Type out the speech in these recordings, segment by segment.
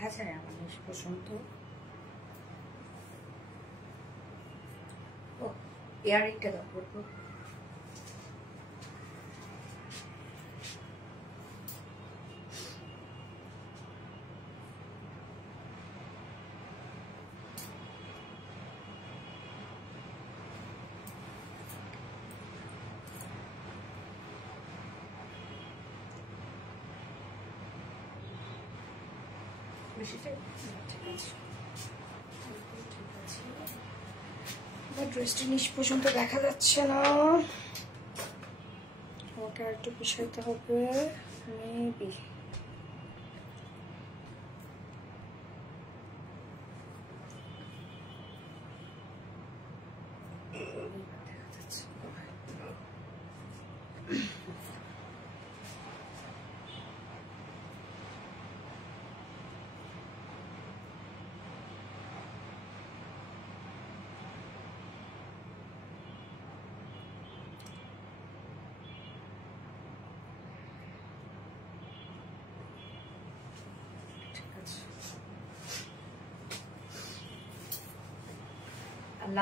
দেখা যায় আমার নিজ পছন্দ। ও ইয়ারিংটা দাও করবো। ড্রেসটি নিচ পর্যন্ত দেখা যাচ্ছে না, আমাকে আর একটু পিছাইতে হবে মেবি।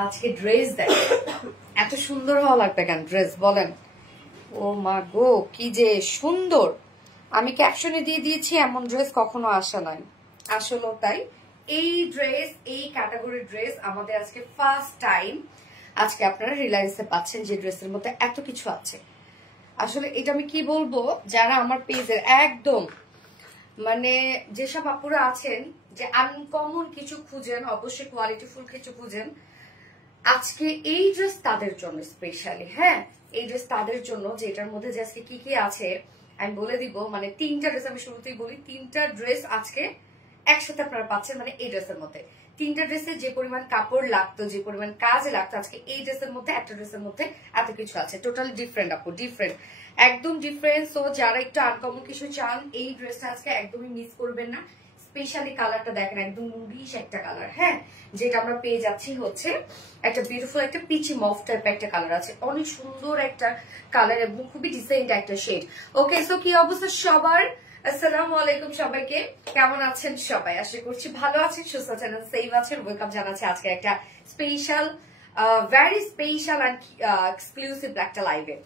আজকে ড্রেস দেখ এত সুন্দর হওয়া লাগবে কেন ড্রেস বলেন? ও মা গো কি যে সুন্দর, আমি ক্যাপশনে দিয়ে দিয়েছি এমন ড্রেস কখনো আসা নাই, আসলে তাই। এই ড্রেস, এই ক্যাটাগরির ড্রেস আমাদের আজকে ফার্স্ট টাইম আজকে আপনারা রিলায়েন্সে পাচ্ছেন যে ড্রেসের মধ্যে এত কিছু আছে। আসলে এটা আমি কি বলবো, যারা আমার পেজের একদম মানে যেসব আপুরা আছেন যে আনকমন কিছু খুঁজেন, অবশ্যই কোয়ালিটিফুল কিছু খুঁজেন, আজকে এই ড্রেস তাদের জন্য স্পেশালি। হ্যাঁ, এই ড্রেস তাদের জন্য যে এটার মধ্যে যে আজকে কি কি আছে আমি বলে দিব। মানে 3টা ড্রেস আমি শুরুতেই বলি, 3টা ড্রেস আজকে একসাথে আপনারা পাচ্ছেন। মানে এই ড্রেসের মধ্যে 3টা ড্রেসে যে পরিমাণ কাপড় লাগতো, যে পরিমাণ কাজে লাগতো, আজকে এই ড্রেসের মধ্যে একটা ড্রেসের মধ্যে এত কিছু আছে। টোটালি ডিফারেন্ট আপু, ডিফারেন্ট, একদম ডিফারেন্ট। সো যারা একটু আনকমন কিছু চান এই ড্রেসটা আজকে একদমই মিস করবেন না। স্পেশালি কালারটা দেখেন, একদম নুডিশ একটা কালার। হ্যাঁ, যেটা আমরা পেয়ে যাচ্ছি হচ্ছে একটা বিউটিফুল একটা পিচি মফ টাইপ একটা কালার আছে, অনেক সুন্দর একটা কালার এবং খুবই ডিসেন্ট একটা শেড। ওকে, সো কি অবস্থা সবার? আসসালামু আলাইকুম সবাইকে, কেমন আছেন সবাই? আশা করছি ভালো আছেন, সুস্থ আছেন, সেফ আছেন। ওয়েলকাম জানাচ্ছি আজকে একটা special, very special and exclusive একটা লাইভে।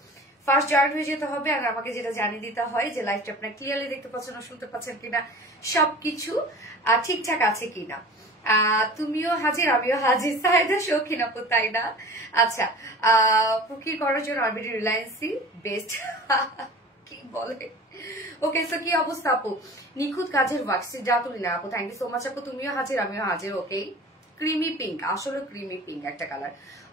ফার্স্ট জয়েন হয়ে যেতে হবে আর আমাকে যেটা জানিয়ে দিতে হয় যে লাইভটা আপনারা ক্লিয়ারলি দেখতে পাচ্ছেন না, শুনতে পাচ্ছেন কিনা, সবকিছু ঠিকঠাক আছে কিনা। তুমিও হাজির, আমিও হাজির, সাহেদা শৌখিন আপু, তাই না? আচ্ছা, ফুকির করার জন্য অলরেডি রিলায়েন্সই বেস্ট কি বলে। ওকে, সো কি অবস্থা আপু? নিখুঁত কাজের ওয়ার্ক, যা তুলি না আপু, থ্যাংক ইউ সো মাচ আপু, তুমিও হাজির আমিও হাজির। ওকে, ক্রিমি পিঙ্ক, আসলে ক্রিমি পিঙ্ক একটা কালার,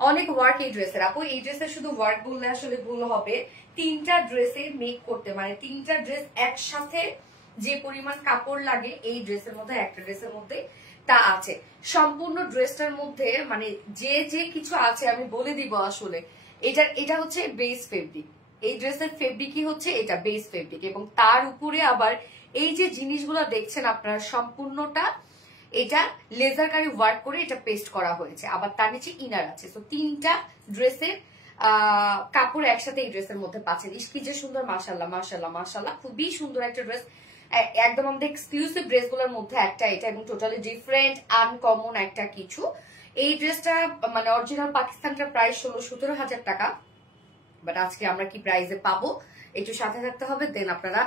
অনেক ওয়ার্ক এই ড্রেসের আপু। এই ড্রেসের শুধু ওয়ার্ক বললে আসলে ভুল হবে, 3টা ড্রেসে মেক করতে, মানে 3টা ড্রেস একসাথে যে পরিমাণ কাপড় লাগে এই ড্রেসের মধ্যে, একটা ড্রেসের মধ্যে তা আছে। সম্পূর্ণ ড্রেসটার মধ্যে মানে যে যে কিছু আছে আমি বলে দিব। আসলে এটা হচ্ছে বেস ফেব্রিক, এই ড্রেসের ফেব্রিকই হচ্ছে এটা বেস ফেব্রিক, এবং তার উপরে আবার এই যে জিনিসগুলো দেখছেন আপনারা সম্পূর্ণটা এটা লেজার কারি ওয়ার্ক করে এটা পেস্ট করা হয়েছে, আবার তার নিচে ইনার আছে। তো 3টা ড্রেসের কাপড় একসাথে এই ড্রেসের মধ্যে পাচ্ছেন। কি যে সুন্দর, মাশাআল্লাহ মাশাআল্লাহ মাশাআল্লাহ, খুবই সুন্দর একটা ড্রেস, একদম আমাদের এক্সক্লুসিভ ড্রেসগুলোর মধ্যে একটা এটা, এবং টোটালি ডিফারেন্ট আনকমন একটা কিছু। এই ড্রেসটা মানে অরিজিনাল পাকিস্তানটা প্রায় 16-17 হাজার টাকা, বাট আজকে আমরা কি প্রাইসে পাবো একটু সাথে থাকতে হবে, দেন আপনারা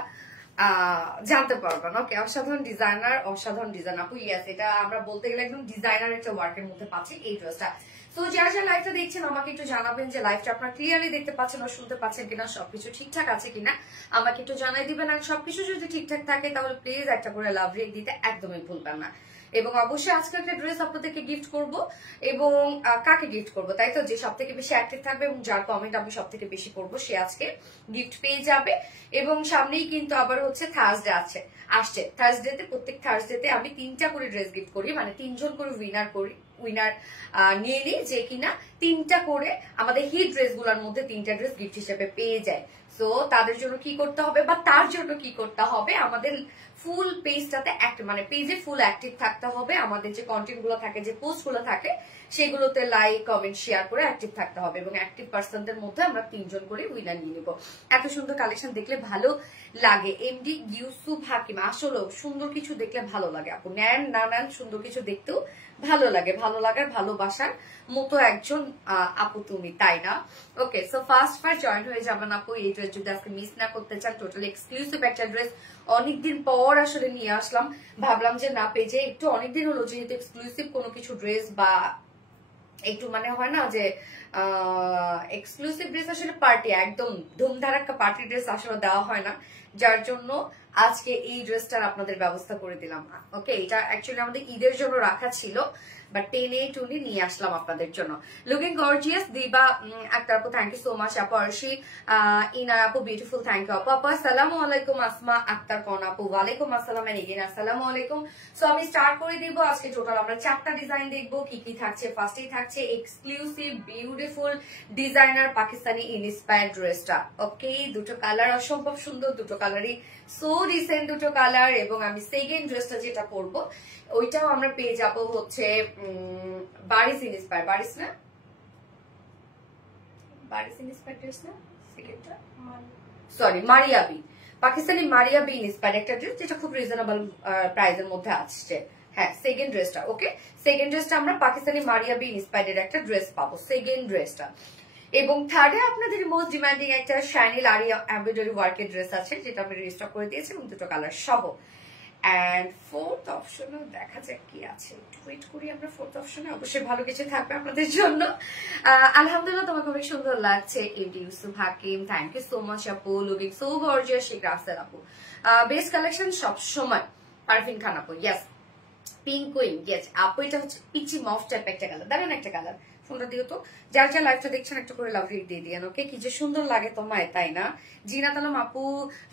জানতে পারবেন। ওকে, অসাধারণ ডিজাইনার, অসাধারণ ডিজাইন আপু। ইয়েস, এটা আমরা বলতে গেলে একদম ডিজাইনার একটা ওয়ার্কের মধ্যে পাচ্ছি এই ড্রেসটা। তো যারা যারা লাইভটা দেখছেন আমাকে একটু জানাবেন যে লাইভটা আপনারা ক্লিয়ারলি দেখতে পাচ্ছেন ও শুনতে পাচ্ছেন কিনা, সবকিছু ঠিকঠাক আছে কিনা আমাকে একটু জানাই দিবেন। আর সবকিছু যদি ঠিকঠাক থাকে তাহলে প্লিজ একটা করে লাভ রেট দিতে একদমই ভুলবেন না। এবং অবশ্যই আজকে একটা ড্রেস আপনাদেরকে গিফট করব, এবং কাকে গিফট করব তাই তো, যে সব থেকে বেশি অ্যাক্টিভ থাকবে এবং যার কমেন্ট আমি সব থেকে বেশি করবো সে আজকে গিফট পেয়ে যাবে। এবং সামনেই কিন্তু আবার হচ্ছে থার্সডে আসছে, থার্সডেতে প্রত্যেক থার্সডেতে আমি 3টা করে ড্রেস গিফট করি, মানে 3জন করে উইনার নিয়ে নিই যে কিনা 3টা করে আমাদের হিট ড্রেসগুলোর মধ্যে 3টা ড্রেস গিফট হিসেবে পেয়ে যায়। সো তাদের জন্য কি করতে হবে, বা তার জন্য কি করতে হবে, আমাদের ফুল পেজটাতে মানে পেজে ফুল অ্যাক্টিভ থাকতে হবে। আমাদের যে কন্টেন্ট গুলো থাকে, যে পোস্ট গুলো থাকে সেগুলোতে লাইক কমেন্ট শেয়ার করে অ্যাক্টিভ থাকতে হবে এবং অ্যাক্টিভ পার্সনদের মধ্যে আমরা 3 জন করে উইনার নিয়ে নিব। এত সুন্দর কালেকশন দেখলে ভালো লাগে। এমডি ইউসুফ হাকিম, আসলে সুন্দর কিছু দেখলে ভালো লাগে আপু, নেন না নেন সুন্দর কিছু দেখতেও ভালো লাগে, ভালো লাগার ভালোবাসার মতো একজন আপু তুমি, তাই না? ওকে, সো ফার্স্ট জয়েন হয়ে যাবেন আপু। এই ড্রেস যদি আজকে মিস না করতে চান, টোটালি এক্সক্লুসিভ একটা ড্রেস, অনেকদিন পর আসলে নিয়ে আসলাম, ভাবলাম যে না পেজে একটু অনেকদিন হলো যেহেতু এক্সক্লুসিভ কোনো কিছু ড্রেস বা একটু মানে হয় না যে এক্সক্লুসিভ ড্রেস আসলে পার্টি একদম ধুমধারাক্কা পার্টি ড্রেস আসলে দেওয়া হয় না, যার জন্য আজকে এই ড্রেসটার আপনাদের ব্যবস্থা করে দিলাম। ওকে, এটা অ্যাকচুয়ালি আমাদের ঈদের জন্য রাখা ছিল, বাট টেনে টুনে নিয়ে আসলাম আপনাদের জন্য। লুকিং গর্জিয়াস দিবা আক্তার আপু, থ্যাংক ইউ সো মাচ আপু। আরশি ইনা আপু, বিউটিফুল, থ্যাংক ইউ আপু। আপু আসসালামু আলাইকুম। আসমা আক্তার কোন আপু, ওয়ালাইকুম আসসালাম এন্ড এগেইন আসসালামু আলাইকুম। সো আমি স্টার্ট করে দিব। আজকে টোটাল আমরা 4টা ডিজাইন দেখবো। কি কি থাকছে? ফার্স্টেই থাকছে exclusive beautiful designer Pakistani inspired ড্রেসটা। ওকে, দুটো কালার অসম্ভব সুন্দর, দুটো কালারই সো রিসেন্ট দুটো কালার। এবং আমি সেকেন্ড ড্রেসটা যেটা পরবো ওইটাও আমরা পেয়ে যাবো হচ্ছে বারিস ইন্সপায়ার, বারিস না, বারিস ইন্সপায়ার ড্রেস না, সেকেন্ডটা sorry Maria B, Pakistani Maria B inspire একটা ড্রেস যেটা খুব রিজনেবল প্রাইসের মধ্যে আসছে। হ্যাঁ, সেকেন্ড ড্রেসটা। ওকে, সেকেন্ড ড্রেসটা আমরা পাকিস্তানি মারিয়াবি ইন্সপায়ার্ড একটা ড্রেস পাবো, সেকেন্ড ড্রেসটা। এবং থার্ডে আপনাদের মোস্ট ডিমান্ডিং একটা শাইনি লারি এমব্রয়ডারি ওয়ার্কের ড্রেস আছে, যেটা আমি রিস্টক করে দিয়েছি এবং দুটো কালার সহ। এন্ড ফোর্থ অপশনে দেখা যাক কি আছে, একটু ওয়েট করি আমরা। ফোর্থ অপশনে অবশ্যই ভালো কিছু থাকবে আপনাদের জন্য। আলহামদুলিল্লাহ, তোমাকে অনেক সুন্দর লাগছে MD Yusuf Hakim, thank you so much আপু। Looking so gorgeous, Sheikh Rasel আপু। বেস্ট কালেকশন সবসময় পারফিন খান আপু, ইয়েস। পিঙ্ক কুইন, ইয়েস আপু। এটা হচ্ছে পিচি মফ টাইপ একটা কালার, দাঁড়ান একটা কালার, ফোনটা দিও তো। যার যা লাইভটা দেখছেন একটা করে লাভ রিক দিয়ে দিয়েন। ওকে, কি যে সুন্দর লাগে তোমায়, তাই না? জিনাত আলম আপু,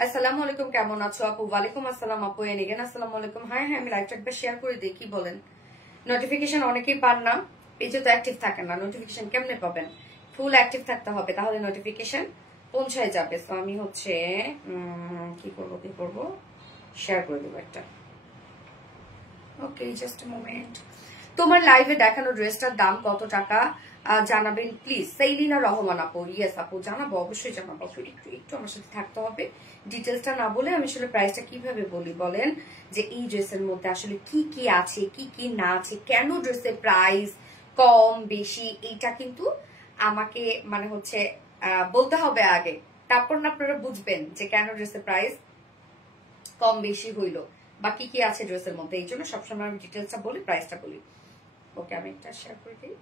আসসালামু আলাইকুম, কেমন আছো আপু? ওয়ালাইকুম আসসালাম আপু। এনিগেন আসসালামু আলাইকুম। হ্যাঁ হ্যাঁ, আমি লাইভটা একবার শেয়ার করে দিই, কি বলেন? নোটিফিকেশন অনেকেই পান না, পেজে তো অ্যাক্টিভ থাকেন না, নোটিফিকেশন কেমনে পাবেন? ফুল অ্যাক্টিভ থাকতে হবে, তাহলে নোটিফিকেশন পৌঁছায় যাবে। তো আমি হচ্ছে কি করবো শেয়ার করে দেবো একটা। ওকে, জাস্ট আ মোমেন্ট। তোমার লাইভে দেখানো ড্রেসটার দাম কত টাকা জানাবেন প্লিজ। সেইলিনা রহমান আপু, ইয়েস আপু, জানাবো, অবশ্যই জানাবো। একটু আমার সাথে থাকতে হবে, ডিটেলসটা না বলে আমি আসলে প্রাইসটা কিভাবে বলি বলেন, যে এই ড্রেসের মধ্যে আসলে কি কি আছে, কি কি না আছে, কেন ড্রেসের প্রাইস কম বেশি, এইটা কিন্তু আমাকে মানে হচ্ছে বলতে হবে আগে, তারপর না আপনারা বুঝবেন যে কেন ড্রেসের প্রাইস কম বেশি হইলো বা কি কি আছে ড্রেসের মধ্যে। এই জন্য সবসময় আমি ডিটেলসটা বলি, প্রাইসটা বলি। ওকে, আমি একটা শেয়ার করে দিই।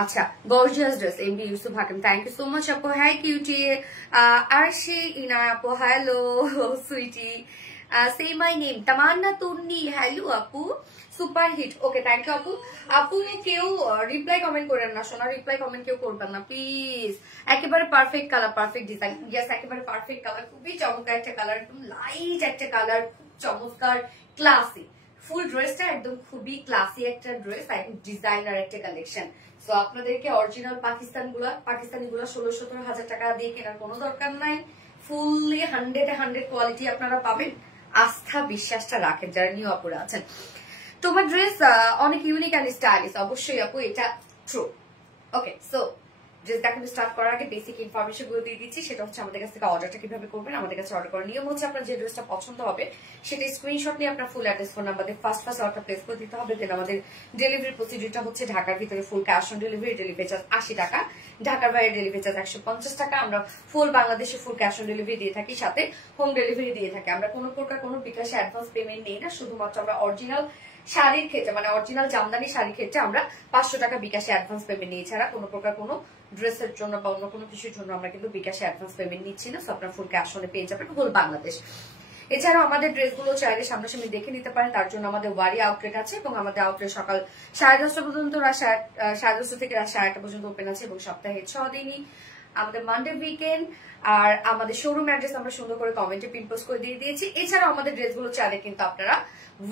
আচ্ছা, gorgeous dress MD Yusuf Hakim, thank you so much আপু। Hi cutie. আরশি ইনা আপু, hello sweetie. Say my name Tamanna Tunni, hello আপু, super hit. Okay, thank you আপু। আপু কেউ রিপ্লাই কমেন্ট করেন না, সোনা রিপ্লাই কমেন্ট কেউ করবেন না প্লিজ। একেবারে perfect colour, perfect design, yes একেবারে পারফেক্ট কালার, খুবই চমৎকার একটা কালার, একদম লাইট একটা কালার, খুব চমৎকার, ক্লাসি। ফুল ড্রেসটা একদম খুবই ক্লাসি একটা ড্রেস, একদম ডিজাইনার একটা কালেকশন। সো আপনাদেরকে অরিজিনাল পাকিস্তানি গুলা 16-17 হাজার টাকা দিয়ে কেনার কোনো দরকার নাই। ফুললি 100 কোয়ালিটি আপনারা পাবেন, আস্থা বিশ্বাসটা রাখেন যারা নিউ আপুরা আছেন। তোমার ড্রেস অনেক ইউনিক অ্যান্ড স্টাইলিশ, অবশ্যই আপু, এটা ট্রু। ওকে, সো ড্রেস দেখানো স্টার্ট করার আগে বেসিক ইনফরমেশন গুলো দিয়ে দিচ্ছি। সেটা হচ্ছে আমাদের কাছ থেকে অর্ডারটা কিভাবে করবেন। আমাদের কাছে অর্ডার করার নিয়ম হচ্ছে আপনার যে ড্রেসটা পছন্দ হবে সেটা স্ক্রিনশট নিয়ে আপনার ফুল অ্যাড্রেস ফোন নাম্বার দিয়ে ফার্স্ট অর্ডার প্লেস করে দিতে হবে। দেন আমাদের ডেলিভারি প্রসিডিউরটা হচ্ছে ঢাকার ভিতরে full cash on delivery, delivery charge 80 টাকা, ঢাকার বাইরে ডেলিভারি চার্জ 150 টাকা। আমরা ফুল বাংলাদেশে ফুল ক্যাশ অন ডেলিভারি দিয়ে থাকি, সাথে হোম ডেলিভারি দিয়ে থাকি। আমরা কোনো প্রকার কোনো বিকাশে অ্যাডভান্স পেমেন্ট নেই না, শুধুমাত্র আমরা অরিজিনাল শাড়ির ক্ষেত্রে মানে অরিজিনাল জামদানি শাড়ির ক্ষেত্রে আমরা 500 টাকা বিকাশে অ্যাডভান্স পেমেন্ট নিই, ছাড়া কোনো প্রকার কোনো ড্রেসের জন্য বা অন্য কোনো কিছুর জন্য আমরা কিন্তু বিকাশে অ্যাডভান্স পেমেন্ট নিচ্ছি না। সো আপনার ফুল ক্যাশ অনে পেয়ে যাবেন হোল বাংলাদেশ। এছাড়াও আমাদের ড্রেসগুলো চাইলে সামনাসামনি দেখে নিতে পারেন, তার জন্য আমাদের ওয়ারি আউটলেট আছে এবং আমাদের আউটলেট সকাল 10:30 পর্যন্ত, রাত 10:30 থেকে রাত 1:30 পর্যন্ত ওপেন আছে এবং সপ্তাহে 6 দিনই আমাদের মানডে উইকেন্ড। আর আমাদের শোরুম অ্যাড্রেস আমরা সুন্দর করে কমেন্টে পিন পোস্ট করে দিয়ে দিয়েছি। এছাড়াও আমাদের ড্রেসগুলো চাইলে কিন্তু আপনারা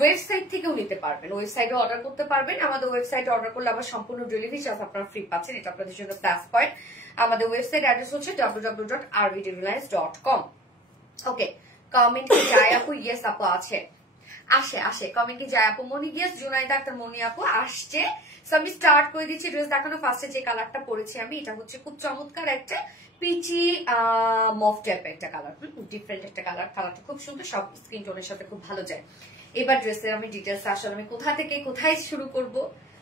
ওয়েবসাইট থেকেও নিতে পারবেন, ওয়েবসাইটে অর্ডার করতে পারবেন। আমাদের ওয়েবসাইটে অর্ডার করলে আবার সম্পূর্ণ ডেলিভারি চার্জ আপনারা ফ্রি পাচ্ছেন, এটা আপনাদের জন্য প্লাস পয়েন্ট। আমাদের ওয়েবসাইট অ্যাড্রেস হচ্ছে www.rvdreliance.com। ওকে, কমেন্ট যায় আপু, ইয়েস আপু আছে। আসে আসে কমেন্টে যায় আপু। মনি গিয়াস, জুনাইদা আক্তার, মনি আপু আসছে। সো আমি স্টার্ট করে দিচ্ছি ড্রেস দেখানো। ফার্স্টে যে কালারটা পরেছি আমি, এটা হচ্ছে খুব চমৎকার একটা পিচি মফ টাইপ একটা কালার, ডিফারেন্ট একটা কালার। কালারটা খুব সুন্দর, সব স্কিন টোনের সাথে খুব ভালো যায়। এবার ড্রেসের আমি ডিটেলস আসলে আমি কোথা থেকে কোথায় শুরু করব,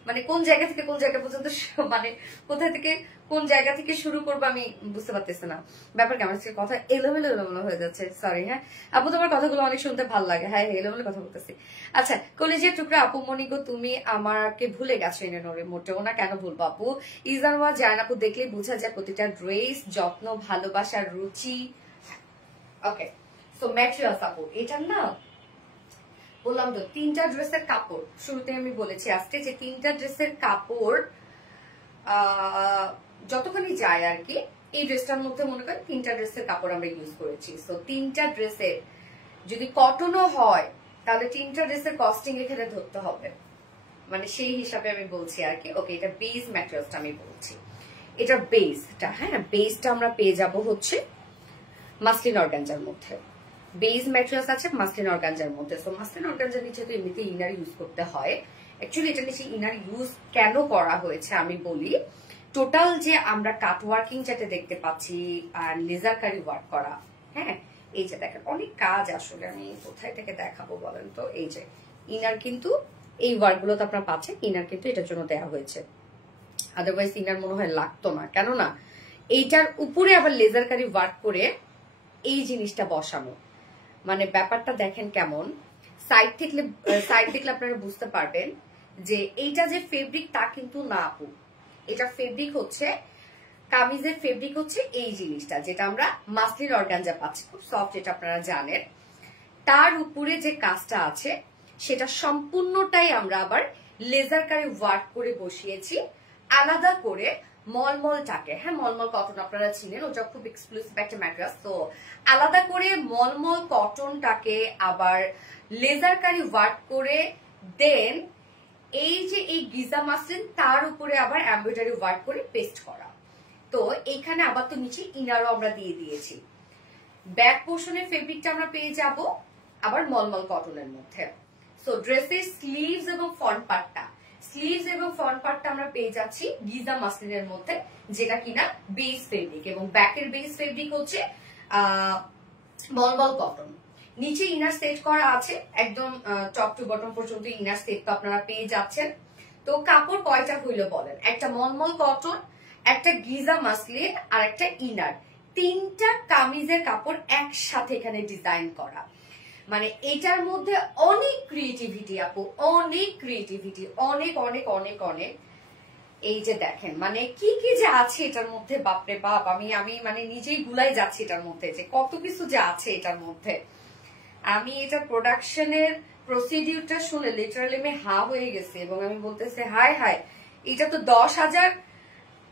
মানে কোন জায়গা থেকে কোন জায়গা পর্যন্ত, মানে কোথা থেকে কোন জায়গা থেকে শুরু করবো আমি বুঝতে পারতেছি না। ব্যাপার কেমন হচ্ছে, কথা এলোমেলো এলোমেলো হয়ে যাচ্ছে, সরি। হ্যাঁ আপু, তোমার কথাগুলো অনেক শুনতে ভালো লাগে। হ্যাঁ এলোমেলো কথা বলতেছি। আচ্ছা, কলেজের টুকরা আপু মনি গো, তুমি আমাকে ভুলে গেছো এনে নোরে। মোটেও না, কেন ভুলবো আপু। ইজানওয়া জান আপু, দেখলেই বোঝা যায় প্রতিটা ড্রেস যত্ন, ভালোবাসার, রুচি। ওকে, সো ম্যাটেরিয়ালস আপু, এটা না বললাম তো, তিনটা ড্রেসের কাপড় শুরুতে আমি বলেছি আজকে যে তিনটা ড্রেসের কাপড় যতখানি যায় আর কি, এই ড্রেসটার মধ্যে মনে করেন তিনটা ড্রেসের কাপড় আমরা ইউজ করেছি। সো তিনটা ড্রেসের যদি কটনও হয় তাহলে তিনটা ড্রেসের কস্টিং এখানে ধরতে হবে, মানে সেই হিসাবে আমি বলছি আর কি। ওকে, এটা বেস ম্যাটেরিয়ালসটা আমি বলছি, এটা বেসটা। হ্যাঁ, বেসটা আমরা পেয়ে যাব হচ্ছে মাসলিন অর্গানজার মধ্যে। বেস ম্যাটেরিয়ালস আছে মাসলিন অর্গানজার মধ্যে। সো মাসলিন অর্গানজার নিচে তো এমনিতে ইনার ইউজ করতে হয়। অ্যাকচুয়ালি এটা নিচে ইনার ইউজ কেন করা হয়েছে আমি বলি। টোটাল যে আমরা কাট ওয়ার্কিং যেটা দেখতে পাচ্ছি আর লেজার কারি ওয়ার্ক করা, হ্যাঁ এই যে দেখেন অনেক কাজ, আসলে আমি কোথায় থেকে দেখাবো বলেন তো। এই যে ইনার কিন্তু এই ওয়ার্ক গুলো তো আপনারা পাচ্ছেন, ইনার কিন্তু এটার জন্য দেওয়া হয়েছে, আদারওয়াইজ ইনার মনে হয় লাগতো না। কেননা এইটার উপরে আবার লেজার কারি ওয়ার্ক করে এই জিনিসটা বসানো, মানে ব্যাপারটা দেখেন কেমন। সাইড দেখলে আপনারা বুঝতে পারবেন যে এইটা যে ফেব্রিক তা কিন্তু না আপু, এটা ফেব্রিক হচ্ছে কামিজের ফেব্রিক হচ্ছে এই জিনিসটা যেটা আমরা মাসলিন অর্গানজা পাচ্ছি, খুব সফট, এটা আপনারা জানেন। তার উপরে যে কাজটা আছে সেটা সম্পূর্ণটাই আমরা আবার লেজার কারি ওয়ার্ক করে বসিয়েছি, আলাদা করে মলমলটাকে। হ্যাঁ, মলমল কটন আপনারা চিনেন, ওটা খুব এক্সক্লুসিভ একটা ম্যাটেরিয়াল। তো আলাদা করে মলমল কটনটাকে আবার লেজার কারি ওয়ার্ক করে দেন এই যে এই গিজা মাসলিন তার উপরে আবার এমব্রয়ডারি ওয়ার্ক করে পেস্ট করা। তো এইখানে আবার তো নিচে ইনারও আমরা দিয়ে দিয়েছি। ব্যাক পোর্শনের ফেব্রিকটা আমরা পেয়ে যাব আবার মলমল কটনের মধ্যে। সো ড্রেসের স্লিভস এবং ফ্রন্ট পার্টটা আমরা পেয়ে যাচ্ছি গিজা মাসলিনের মধ্যে, যেটা কিনা বেস ফেব্রিক, এবং ব্যাকের বেস ফেব্রিক হচ্ছে মলমল কটন। নিচে ইনার সেট করা আছে, একদম টপ টু বটম পর্যন্ত ইনার সেট তো আপনারা পেয়ে যাচ্ছেন। তো কাপড় কয়টা হইলো বলেন, একটা মলমল কটন, একটা গিজা মাসলিন আর একটা ইনার, তিনটা কামিজের কাপড় একসাথে এখানে ডিজাইন করা। মানে এটার মধ্যে অনেক ক্রিয়েটিভিটি আপু, অনেক ক্রিয়েটিভিটি, অনেক অনেক অনেক অনেক। এই যে দেখেন মানে কি কি যে আছে এটার মধ্যে, বাপরে বাপ, আমি মানে নিজেই গুলাই যাচ্ছি এটার মধ্যে, যে কত কিছু যে আছে এটার মধ্যে। আমি এটা প্রোডাকশনের প্রসিডিউরটা শুনে লিটারালি আমি হা হয়ে গেছে, এবং আমি বলতেছি হায় হায়, এটা তো 10,000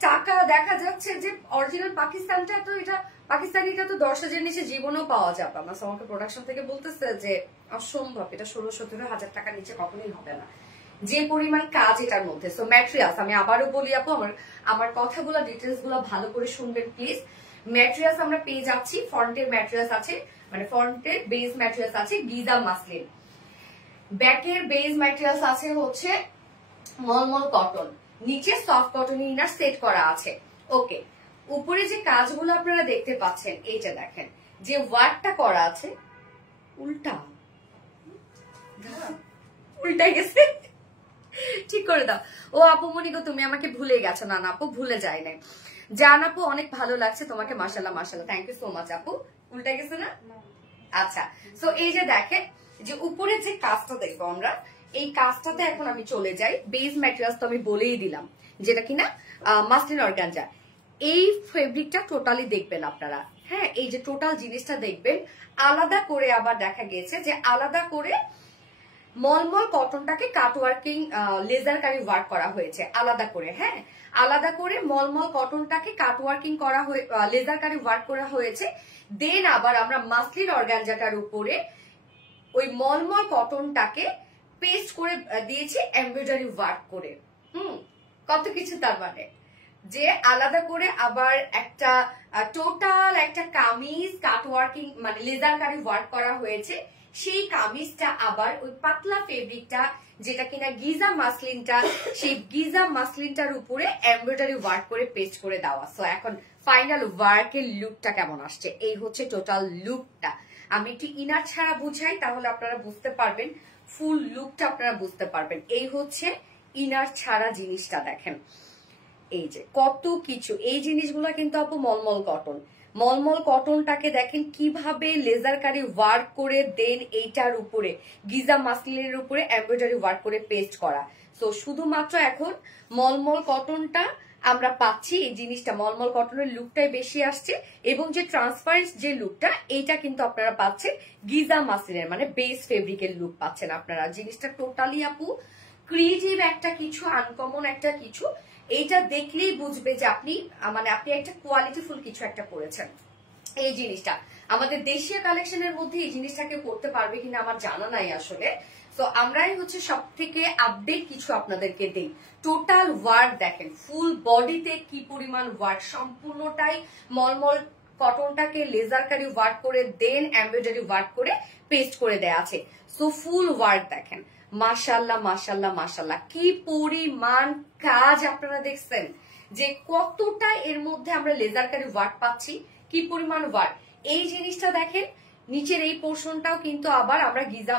টাকা। দেখা যাচ্ছে যে অরিজিনাল পাকিস্তানটা তো, এটা পাকিস্তানিটা তো 10,000 নিচে জীবনেও পাওয়া যাবে। আমার আমাকে প্রোডাকশন থেকে বলতেছে যে অসম্ভব, এটা 16-17,000 টাকার নিচে কখনোই হবে না, যে পরিমাণ কাজ এটার মধ্যে। সো ম্যাটেরিয়ালস আমি আবারও বলি আপু, আমার কথাগুলো ডিটেলস গুলো ভালো করে শুনবেন প্লিজ। ম্যাটেরিয়ালস আমরা পেয়ে যাচ্ছি, ফ্রন্টের ম্যাটেরিয়ালস আছে, মানে ফ্রন্টের বেস ম্যাটেরিয়ালস আছে গিজা মাসলিন, ব্যাকের বেস ম্যাটেরিয়ালস আছে হচ্ছে মলমল কটন, নিচে সফট কটন ইনার সেট করা আছে। ওকে, উপরে যে কাজগুলো আপনারা দেখতে পাচ্ছেন, এইটা দেখেন যে ওয়ার্কটা করা আছে উল্টাই গেছে, ঠিক করে দাও। ও আপু মনি গো, তুমি আমাকে ভুলে গেছো। না না আপু, ভুলে যাই নাই। জান আপু অনেক ভালো লাগছে তোমাকে, মাশাআল্লাহ মাশাআল্লাহ, থ্যাংক ইউ সো মাচ আপু। উল্টা গেছে না? আচ্ছা, সো এই যে দেখেন যে উপরে যে কাজটা দেখবো আমরা, এই কাজটাতে এখন আমি চলে যাই। বেস ম্যাটেরিয়ালস তো আমি বলেই দিলাম, যেটা কিনা মাসলিন অর্গানজা। এই ফেব্রিকটা টোটালি দেখবেন আপনারা, হ্যাঁ এই যে টোটাল জিনিসটা দেখবেন। আলাদা করে আবার দেখা গেছে যে আলাদা করে মলমল কটনটাকে কাটওয়ার্কিং লেজার কারি ওয়ার্ক করা হয়েছে আলাদা করে। হ্যাঁ, আলাদা করে মলমল কটনটাকে কাটওয়ার্কিং করা হয়ে লেজার কারি ওয়ার্ক করা হয়েছে। দেন আবার আমরা মাসলিন অর্গানজাটার উপরে ওই মলমল কটনটাকে পেস্ট করে দিয়েছি এমব্রয়ডারি ওয়ার্ক করে। কত কিছু তার মানে, যে আলাদা করে আবার একটা টোটাল একটা কামিজ কাট ওয়ার্কিং মানে লেজার কারি ওয়ার্ক করা হয়েছে, সেই কামিজটা আবার ওই পাতলা ফেব্রিকটা যেটা কিনা গিজা মাসলিনটা, সেই গিজা মাসলিনটার উপরে এমব্রয়ডারি ওয়ার্ক করে পেস্ট করে দেওয়া। সো এখন ফাইনাল ওয়ার্কের লুকটা কেমন আসছে, এই হচ্ছে টোটাল লুকটা। আমি একটু ইনার ছাড়া বুঝাই তাহলে আপনারা বুঝতে পারবেন, ফুল লুকটা আপনারা বুঝতে পারবেন। এই হচ্ছে ইনার ছাড়া জিনিসটা, দেখেন এই যে কত কিছু। এই জিনিসগুলো কিন্তু আপু মলমল কটন, মলমল কটনটাকে দেখেন কিভাবে লেজার কারি ওয়ার্ক করে দেন এইটার উপরে গিজা মাসলিনের উপরে এমব্রয়ডারি ওয়ার্ক করে পেস্ট করা। সো শুধুমাত্র এখন মলমল কটনটা আমরা পাচ্ছি, এই জিনিসটা মলমল কটনের লুকটাই বেশি আসছে, এবং যে ট্রান্সপারেন্ট যে লুকটা এইটা কিন্তু আপনারা পাচ্ছেন গিজা মাসলিনের মানে বেস ফেব্রিকের লুক পাচ্ছেন আপনারা। জিনিসটা টোটালি আপু ক্রিয়েটিভ একটা কিছু, আনকমন একটা কিছু। এইটা দেখলেই বুঝবে যে আপনি মানে আপনি একটা কোয়ালিটিফুল কিছু একটা করেছেন। এই জিনিসটা আমাদের দেশীয় কালেকশনের মধ্যে এই জিনিসটাকে করতে পারবে কিনা আমার জানা নাই আসলে। তো আমরাই হচ্ছে সব থেকে আপডেট কিছু আপনাদেরকে দেই। টোটাল ওয়ার্ক দেখেন, ফুল বডিতে কি পরিমাণ ওয়ার্ক, সম্পূর্ণটাই মলমল কটনটাকে লেজার কারি ওয়ার্ক করে দেন এমব্রয়ডারি ওয়ার্ক করে পেস্ট করে দেয়া আছে। সো ফুল ওয়ার্ক দেখেন, মাশাল্লাহ মাশাল্লাহ মাশাল্লাহ, কি পরিমাণ কাজ আপনারা দেখছেন যে কতটা এর মধ্যে আমরা লেজার কারি ওয়ার্ক পাচ্ছি, কি পরিমাণ ওয়ার্ক। এই জিনিসটা দেখেন, নিচের এই পোর্শনটাও কিন্তু আবার আমরা গিজা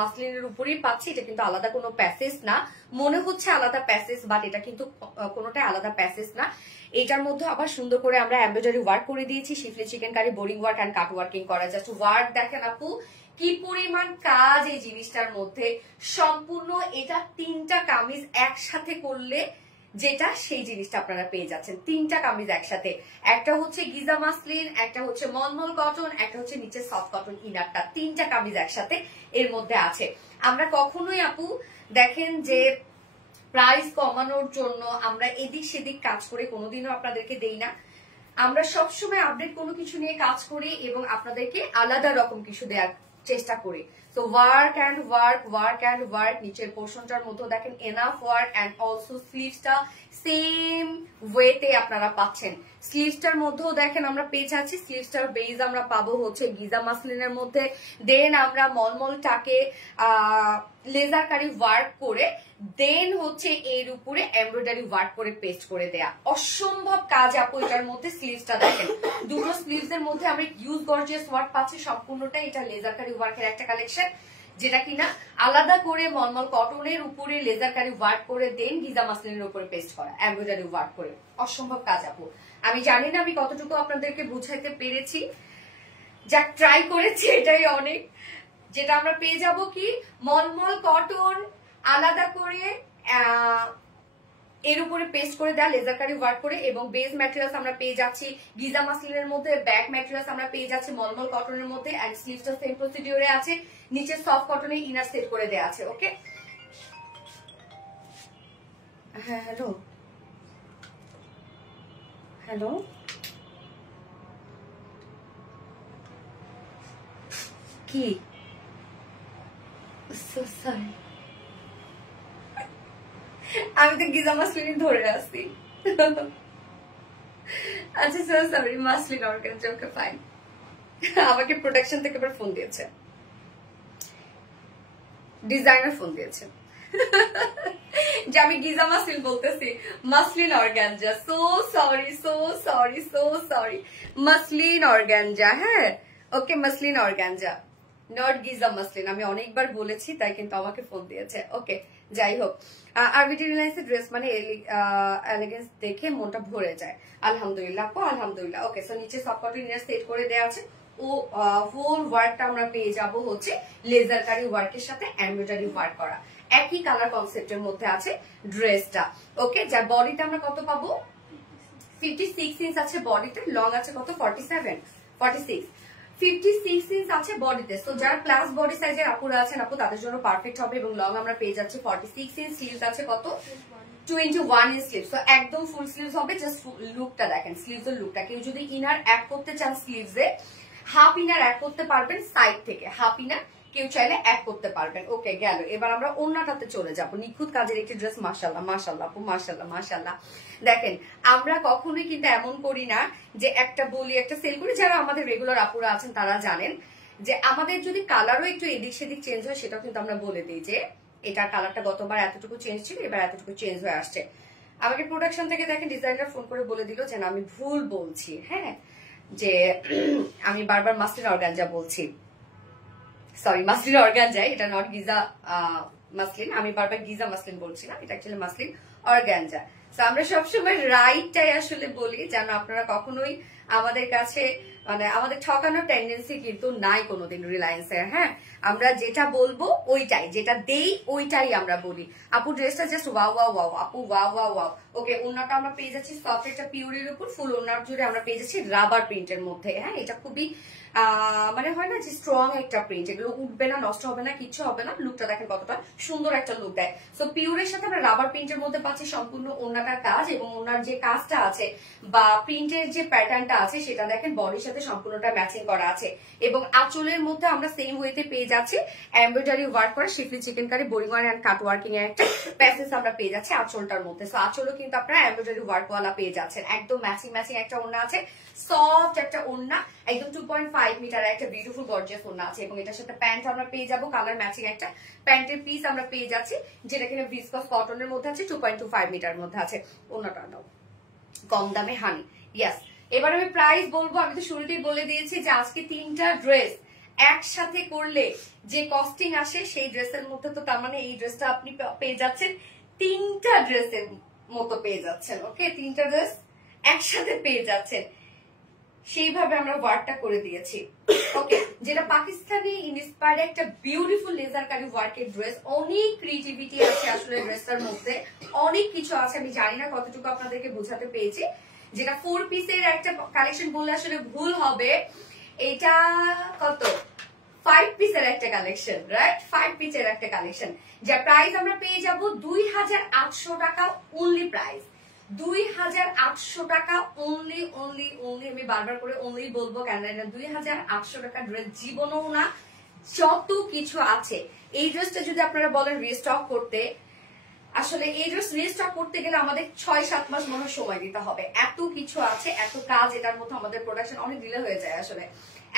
মাসলিনের উপরেই পাচ্ছি। এটা কিন্তু আলাদা কোনো প্যাসেজ না, মনে হচ্ছে আলাদা প্যাসেজ, বাট এটা কিন্তু কোনোটাই আলাদা প্যাসেজ না। এটার মধ্যে আবার সুন্দর করে আমরা এমব্রয়ডারি ওয়ার্ক করে দিয়েছি, schiffli chikankari boring work and cut working করা। জাস্ট ওয়ার্ক দেখেন আপু কি পরিমাণ কাজ এই জিনিসটার মধ্যে। সম্পূর্ণ এটা 3টা কামিজ একসাথে করলে যেটা সেই জিনিসটা আপনারা পেয়ে যাচ্ছেন, 3টা কামিজ একসাথে। একটা হচ্ছে গিজা মাসলিন, একটা হচ্ছে মলমল কটন, একটা হচ্ছে নিচে সফট কটন ইনারটা, 3টা কামিজ একসাথে এর মধ্যে আছে। আমরা কখনোই আপু দেখেন যে প্রাইস কমানোর জন্য আমরা এদিক সেদিক কাজ করে কোনোদিনও আপনাদেরকে দেই না। আমরা সবসময় আপডেট কোনো কিছু নিয়ে কাজ করি এবং আপনাদেরকে আলাদা রকম কিছু দেওয়ার চেষ্টা করি। So work and work, work and work. নিচের পোর্শনটার মধ্যে দেখেন এনাফ ওয়ার্ক অ্যান্ড অলসো স্লিভসটা সেম ওয়েতে আপনারা পাচ্ছেন। স্লিভসটার মধ্যেও দেখেন আমরা পেয়ে যাচ্ছি, স্লিভসটার বেজ আমরা পাবো হচ্ছে গিজা মাসলিনের মধ্যে। দেন আমরা মলমলটাকে লেজার কারি ওয়ার্ক করে দেন হচ্ছে এর উপরে এমব্রয়ডারি ওয়ার্ক করে পেস্ট করে দেয়া। অসম্ভব কাজ আপু এটার মধ্যে। স্লিভসটা দেখেন, দুটো স্লিভস এর মধ্যে আমরা ইউজ গর্জিয়াস ওয়ার্ক পাচ্ছি। সম্পূর্ণটাই এটা লেজার কারি ওয়ার্কের একটা কালেকশন, যেটা কিনা আলাদা করে মলমল কটনের উপরে লেজার কারি ওয়ার্ক করে দেন গিজা মাসলিনের উপরে পেস্ট করা এমব্রয়ডারি ওয়ার্ক করে। অসম্ভব কাজ আপু। আমি জানি না আমি কতটুকু আপনাদেরকে বুঝাইতে পেরেছি, যা ট্রাই করেছি এটাই অনেক। যেটা আমরা পেয়ে যাব কি মলমল কটন আলাদা করে এর উপরে পেস্ট করে দেওয়া লেজার কারি ওয়ার্ক করে, এবং বেস ম্যাটেরিয়ালস আমরা পেয়ে যাচ্ছি গিজা মাসলিনের মধ্যে, ব্যাক ম্যাটেরিয়ালস আমরা পেয়ে যাচ্ছি মলমল কটনের মধ্যে, এন্ড স্লিভসটা সেম প্রসিডিউরে আছে, নিচে সফট কটনে ইনার সেট করে দেওয়া আছে। ওকে, হ্যাঁ হ্যালো হ্যালো, কি সরি, আমি তো গিজা মাসলিন ধরে আসছি। আচ্ছা sorry, muslin organza, okay fine. আমাকে প্রোটেকশন থেকে আবার ফোন দিয়েছে, ডিজাইনার ফোন দিয়েছে যে আমি গিজা মাসলিন বলতেছি, muslin organza. So sorry so sorry so sorry, muslin organza. হ্যাঁ okay, muslin organza, not Giza muslin. আমি অনেকবার বলেছি তাই কিন্তু আমাকে ফোন দিয়েছে। ওকে, যাই হোক, আরবিটি রিলায়েন্সের ড্রেস মানে এলিগেন্স দেখে মনটা ভরে যায়। আলহামদুলিল্লাহ আপু, আলহামদুলিল্লাহ। ওকে, সো নিচে সব কটন ইনার সেট করে দেওয়া আছে। ও হোল ওয়ার্কটা আমরা পেয়ে যাব হচ্ছে লেজার কারি ওয়ার্কের সাথে এমব্রয়ডারি ওয়ার্ক করা, একই কালার কনসেপ্টের মধ্যে আছে ড্রেসটা। ওকে, যার বডিটা আমরা কত পাবো 56 ইঞ্চ আছে বডিতে, লং আছে কত 47 46 56 ইঞ্চ আছে বডিতে। সো যারা প্লাস বডি সাইজের আপুরা আছেন আপু তাদের জন্য পারফেক্ট হবে, এবং লং আমরা পেয়ে যাচ্ছি 46 ইঞ্চ, স্লিভস আছে কত 21 ইঞ্চ স্লিভস। তো একদম ফুল স্লিভস হবে। জাস্ট লুকটা দেখেন, স্লিভস এর লুকটা। কেউ যদি ইনার অ্যাড করতে চান স্লিভসে, হাফ ইনার অ্যাড করতে পারবেন সাইড থেকে, হাফ ইনার কেউ চাইলে অ্যাড করতে পারবেন। ওকে গেল, এবার আমরা ওন্নাটাতে চলে যাবো। নিখুঁত কাজের একটি ড্রেস, মাশাআল্লাহ মাশাআল্লাহ আপু, মাশাআল্লাহ মাশাআল্লাহ। দেখেন আমরা কখনোই কিন্তু এমন করি না যে একটা বলি একটা সেল করি। যারা আমাদের রেগুলার আপুরা আছেন তারা জানেন যে আমাদের যদি কালারও একটু এদিক সেদিক চেঞ্জ হয় সেটাও কিন্তু আমরা বলে দিই যে এটার কালারটা গতবার এতটুকু চেঞ্জ ছিল, এবার এতটুকু চেঞ্জ হয়ে আসছে। আমাকে প্রোডাকশন থেকে দেখেন ডিজাইনার ফোন করে বলে দিল যে না আমি ভুল বলছি, হ্যাঁ, যে আমি বারবার মাসলিন অর্গানজা বলছি, সরি মাসলিন অর্গানজা, এটা নট গিজা মাসলিন, আমি বারবার গিজা মাসলিন বলছিলাম, এটা অ্যাকচুয়ালি মাসলিন অর্গানজা। তো আমরা সবসময় রাইটটাই আসলে বলি, যেন আপনারা কখনোই আমাদের কাছে মানে আমাদের ঠকানোর টেন্ডেন্সি কিন্তু নাই কোনোদিন রিলায়েন্সের। হ্যাঁ, আমরা যেটা বলবো ওইটাই, যেটা দেই ওইটাই আমরা বলি। আপু ড্রেসটা জাস্ট ওয়াও ওয়াও ওয়াও আপু, ওয়াও ওয়াও ওয়াও। ওকে, ওন্নাটা আমরা পেয়ে যাচ্ছি সফট একটা পিওরের উপর, ফুল ওন্নার জুড়ে আমরা পেয়ে যাচ্ছি রাবার প্রিন্টের মধ্যে। হ্যাঁ, এটা খুবই মানে হয় না যে স্ট্রং একটা প্রিন্ট, এগুলো উঠবে না, নষ্ট হবে না, কিচ্ছু হবে না। লুকটা দেখেন কতটা সুন্দর একটা লুক দেয়। সো পিওরের সাথে আমরা রাবার প্রিন্টের মধ্যে পাচ্ছি সম্পূর্ণ ওন্নাটার কাজ, এবং ওন্নার যে কাজটা আছে বা প্রিন্টের যে প্যাটার্নটা আছে সেটা দেখেন বডির সাথে সম্পূর্ণটা ম্যাচিং করা আছে। এবং আঁচলের মধ্যে আমরা সেম ওয়েতে পেয়ে যাচ্ছি এমব্রয়ডারি ওয়ার্ক করা শিফলি চিকেনকারি বোরিং এন্ড কাট ওয়ার্কিং এর একটা প্যাসেজ আমরা পেয়ে যাচ্ছি আঁচলটার মধ্যে। সো আঁচলও কিন্তু আপনারা এমব্রয়ডারি ওয়ার্ক ওয়ালা পেয়ে যাচ্ছেন। একদম ম্যাচিং ম্যাচিং একটা ওন্না আছে, সফট একটা ওন্না, একদম 2.5 মিটার একটা বিউটিফুল গর্জিয়াস ওন্না আছে। এবং এটার সাথে প্যান্ট আমরা পেয়ে যাবো কালার ম্যাচিং একটা প্যান্টের পিস আমরা পেয়ে যাচ্ছি, যেটা কিনা ভিসকস কটনের মধ্যে আছে, 2.25 মিটার মধ্যে আছে। ওন্নাটা নাও কম দামে হানি। ইয়াস, এবার আমি প্রাইস বলবো। আমি তো শুরুতেই বলে দিয়েছি যে আজকে 3টা ড্রেস একসাথে করলে যে কস্টিং আসে সেই ড্রেসের মধ্যে, তো তার মানে এই ড্রেসটা আপনি পেয়ে যাচ্ছেন 3টা ড্রেসের মতো পেয়ে যাচ্ছেন। ওকে, 3টা ড্রেস একসাথে পেয়ে যাচ্ছেন, সেইভাবে আমরা ওয়ার্কটা করে দিয়েছি। ওকে, যেটা পাকিস্তানি ইন্সপায়ার্ড একটা বিউটিফুল লেজার কারি ওয়ার্কের ড্রেস। অনেক ক্রিয়েটিভিটি আছে আসলে ড্রেসটার মধ্যে, অনেক কিছু আছে। আমি জানি না কতটুকু আপনাদেরকে বোঝাতে পেরেছি। যেটা 4 পিসের একটা কালেকশন বললে আসলে ভুল হবে, এটা কত 5 পিসের একটা কালেকশন, রাইট? 5 পিসের একটা কালেকশন, যার প্রাইস আমরা পেয়ে যাব 2800 টাকা অনলি প্রাইস। 2800 টাকা অনলি অনলি অনলি। আমি বারবার করে অনলি বলবো কেন, এটা 2800 টাকা ড্রেস জীবনও না। যত কিছু আছে এই ড্রেসটা যদি আপনারা বলেন রিস্টক করতে, আসলে এই ড্রেস রিস্টক করতে গেলে আমাদের 6-7 মাস মনে সময় দিতে হবে। এত কিছু আছে, এত কাজ এটার মধ্যে, আমাদের প্রোডাকশন অনেক ডিলে হয়ে যায় আসলে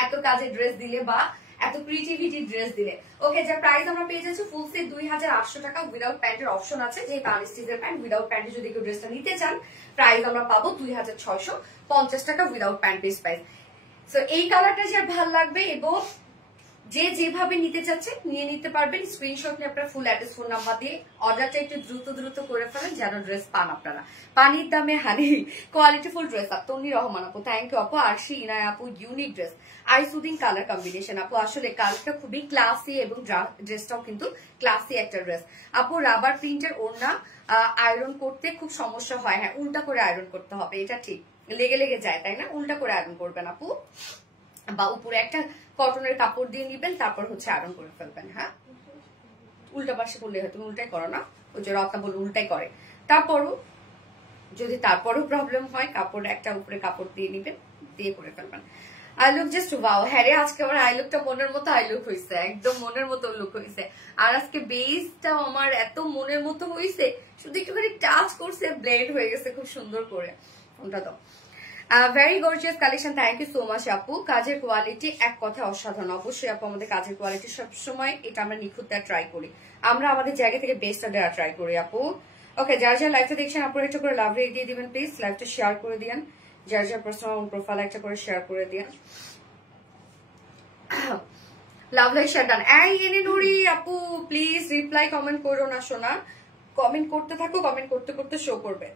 এত কাজের ড্রেস দিলে বা এত ক্রিয়েটিভিটি ড্রেস দিলে। ওকে, যার প্রাইস আমরা পেয়ে যাচ্ছি ফুল সেট 2800 টাকা। উইদাউট প্যান্টের অপশন আছে, যে আনস্টিচের প্যান্ট উইদাউট প্যান্টে যদি কেউ ড্রেসটা নিতে চান প্রাইস আমরা পাবো 2650 টাকা without pant piece price. So এই কালারটা যার ভালো লাগবে এবং যে যেভাবে নিতে চাচ্ছেন নিয়ে নিতে পারবেন। স্ক্রিনশট নিয়ে আপনার ফুল অ্যাড্রেস ফোন নাম্বার দিয়ে অর্ডারটা একটু দ্রুত দ্রুত করে ফেলেন যেন ড্রেস পান আপনারা। পানির দামে হানি, কোয়ালিটি ফুল ড্রেস আপ। তন্নি রহমান আপু থ্যাংক ইউ আপু। আরশি ইনায় আপু unique dress, I soothing colour combination আপু। আসলে কালারটা খুবই ক্লাসি এবং ড্রেসটাও কিন্তু ক্লাসি একটা ড্রেস আপু। রাবার প্রিন্টের ওড়না আয়রন করতে খুব সমস্যা হয়, হ্যাঁ উল্টা করে আয়রন করতে হবে, এটা ঠিক, লেগে লেগে যায় তাই না? উল্টা করে আয়রন করবেন আপু, বা উপরে একটা কটনের কাপড় দিয়ে নিবেন, তারপর হচ্ছে আয়রন করে ফেলবেন। হ্যাঁ, উল্টা পাশে করলে হয়, তুমি উল্টাই করো না, ওই যে রত্না বলে উল্টাই করে। তারপরও যদি তারপরও প্রবলেম হয় কাপড় একটা উপরে কাপড় দিয়ে নিবেন, দিয়ে করে ফেলবেন। I look just wow. হ্যাঁ রে, আজকে আমার আই লুকটা মনের মতো আই লুক হয়েছে, একদম মনের মতো লুক হয়েছে। আর আজকে বেসটাও আমার এত মনের মতো হয়েছে, শুধু একটুখানি টাচ করছে ব্লেড হয়ে গেছে খুব সুন্দর করে। ওটা তো very gorgeous collection, thank you so much আপু। কাজের কোয়ালিটি এক কথা অসাধারণ। অবশ্যই আপু, আমাদের কাজের কোয়ালিটি সবসময় এটা আমরা নিখুঁত দেওয়া ট্রাই করি, আমরা আমাদের জায়গা থেকে বেস্টটা দেওয়া ট্রাই করি আপু। ওকে, যারা যারা লাইভটা দেখছেন আপনারা একটা করে লাভ রেট দিয়ে দিবেন প্লিজ, লাইভটা শেয়ার করে দিন, যার যার পার্সোনাল প্রোফাইল একটা করে শেয়ার করে দিন। Love like share done. এই এনে নুরি আপু প্লিজ রিপ্লাই কমেন্ট করো না শোনা, কমেন্ট করতে থাকো, কমেন্ট করতে করতে শো করবে।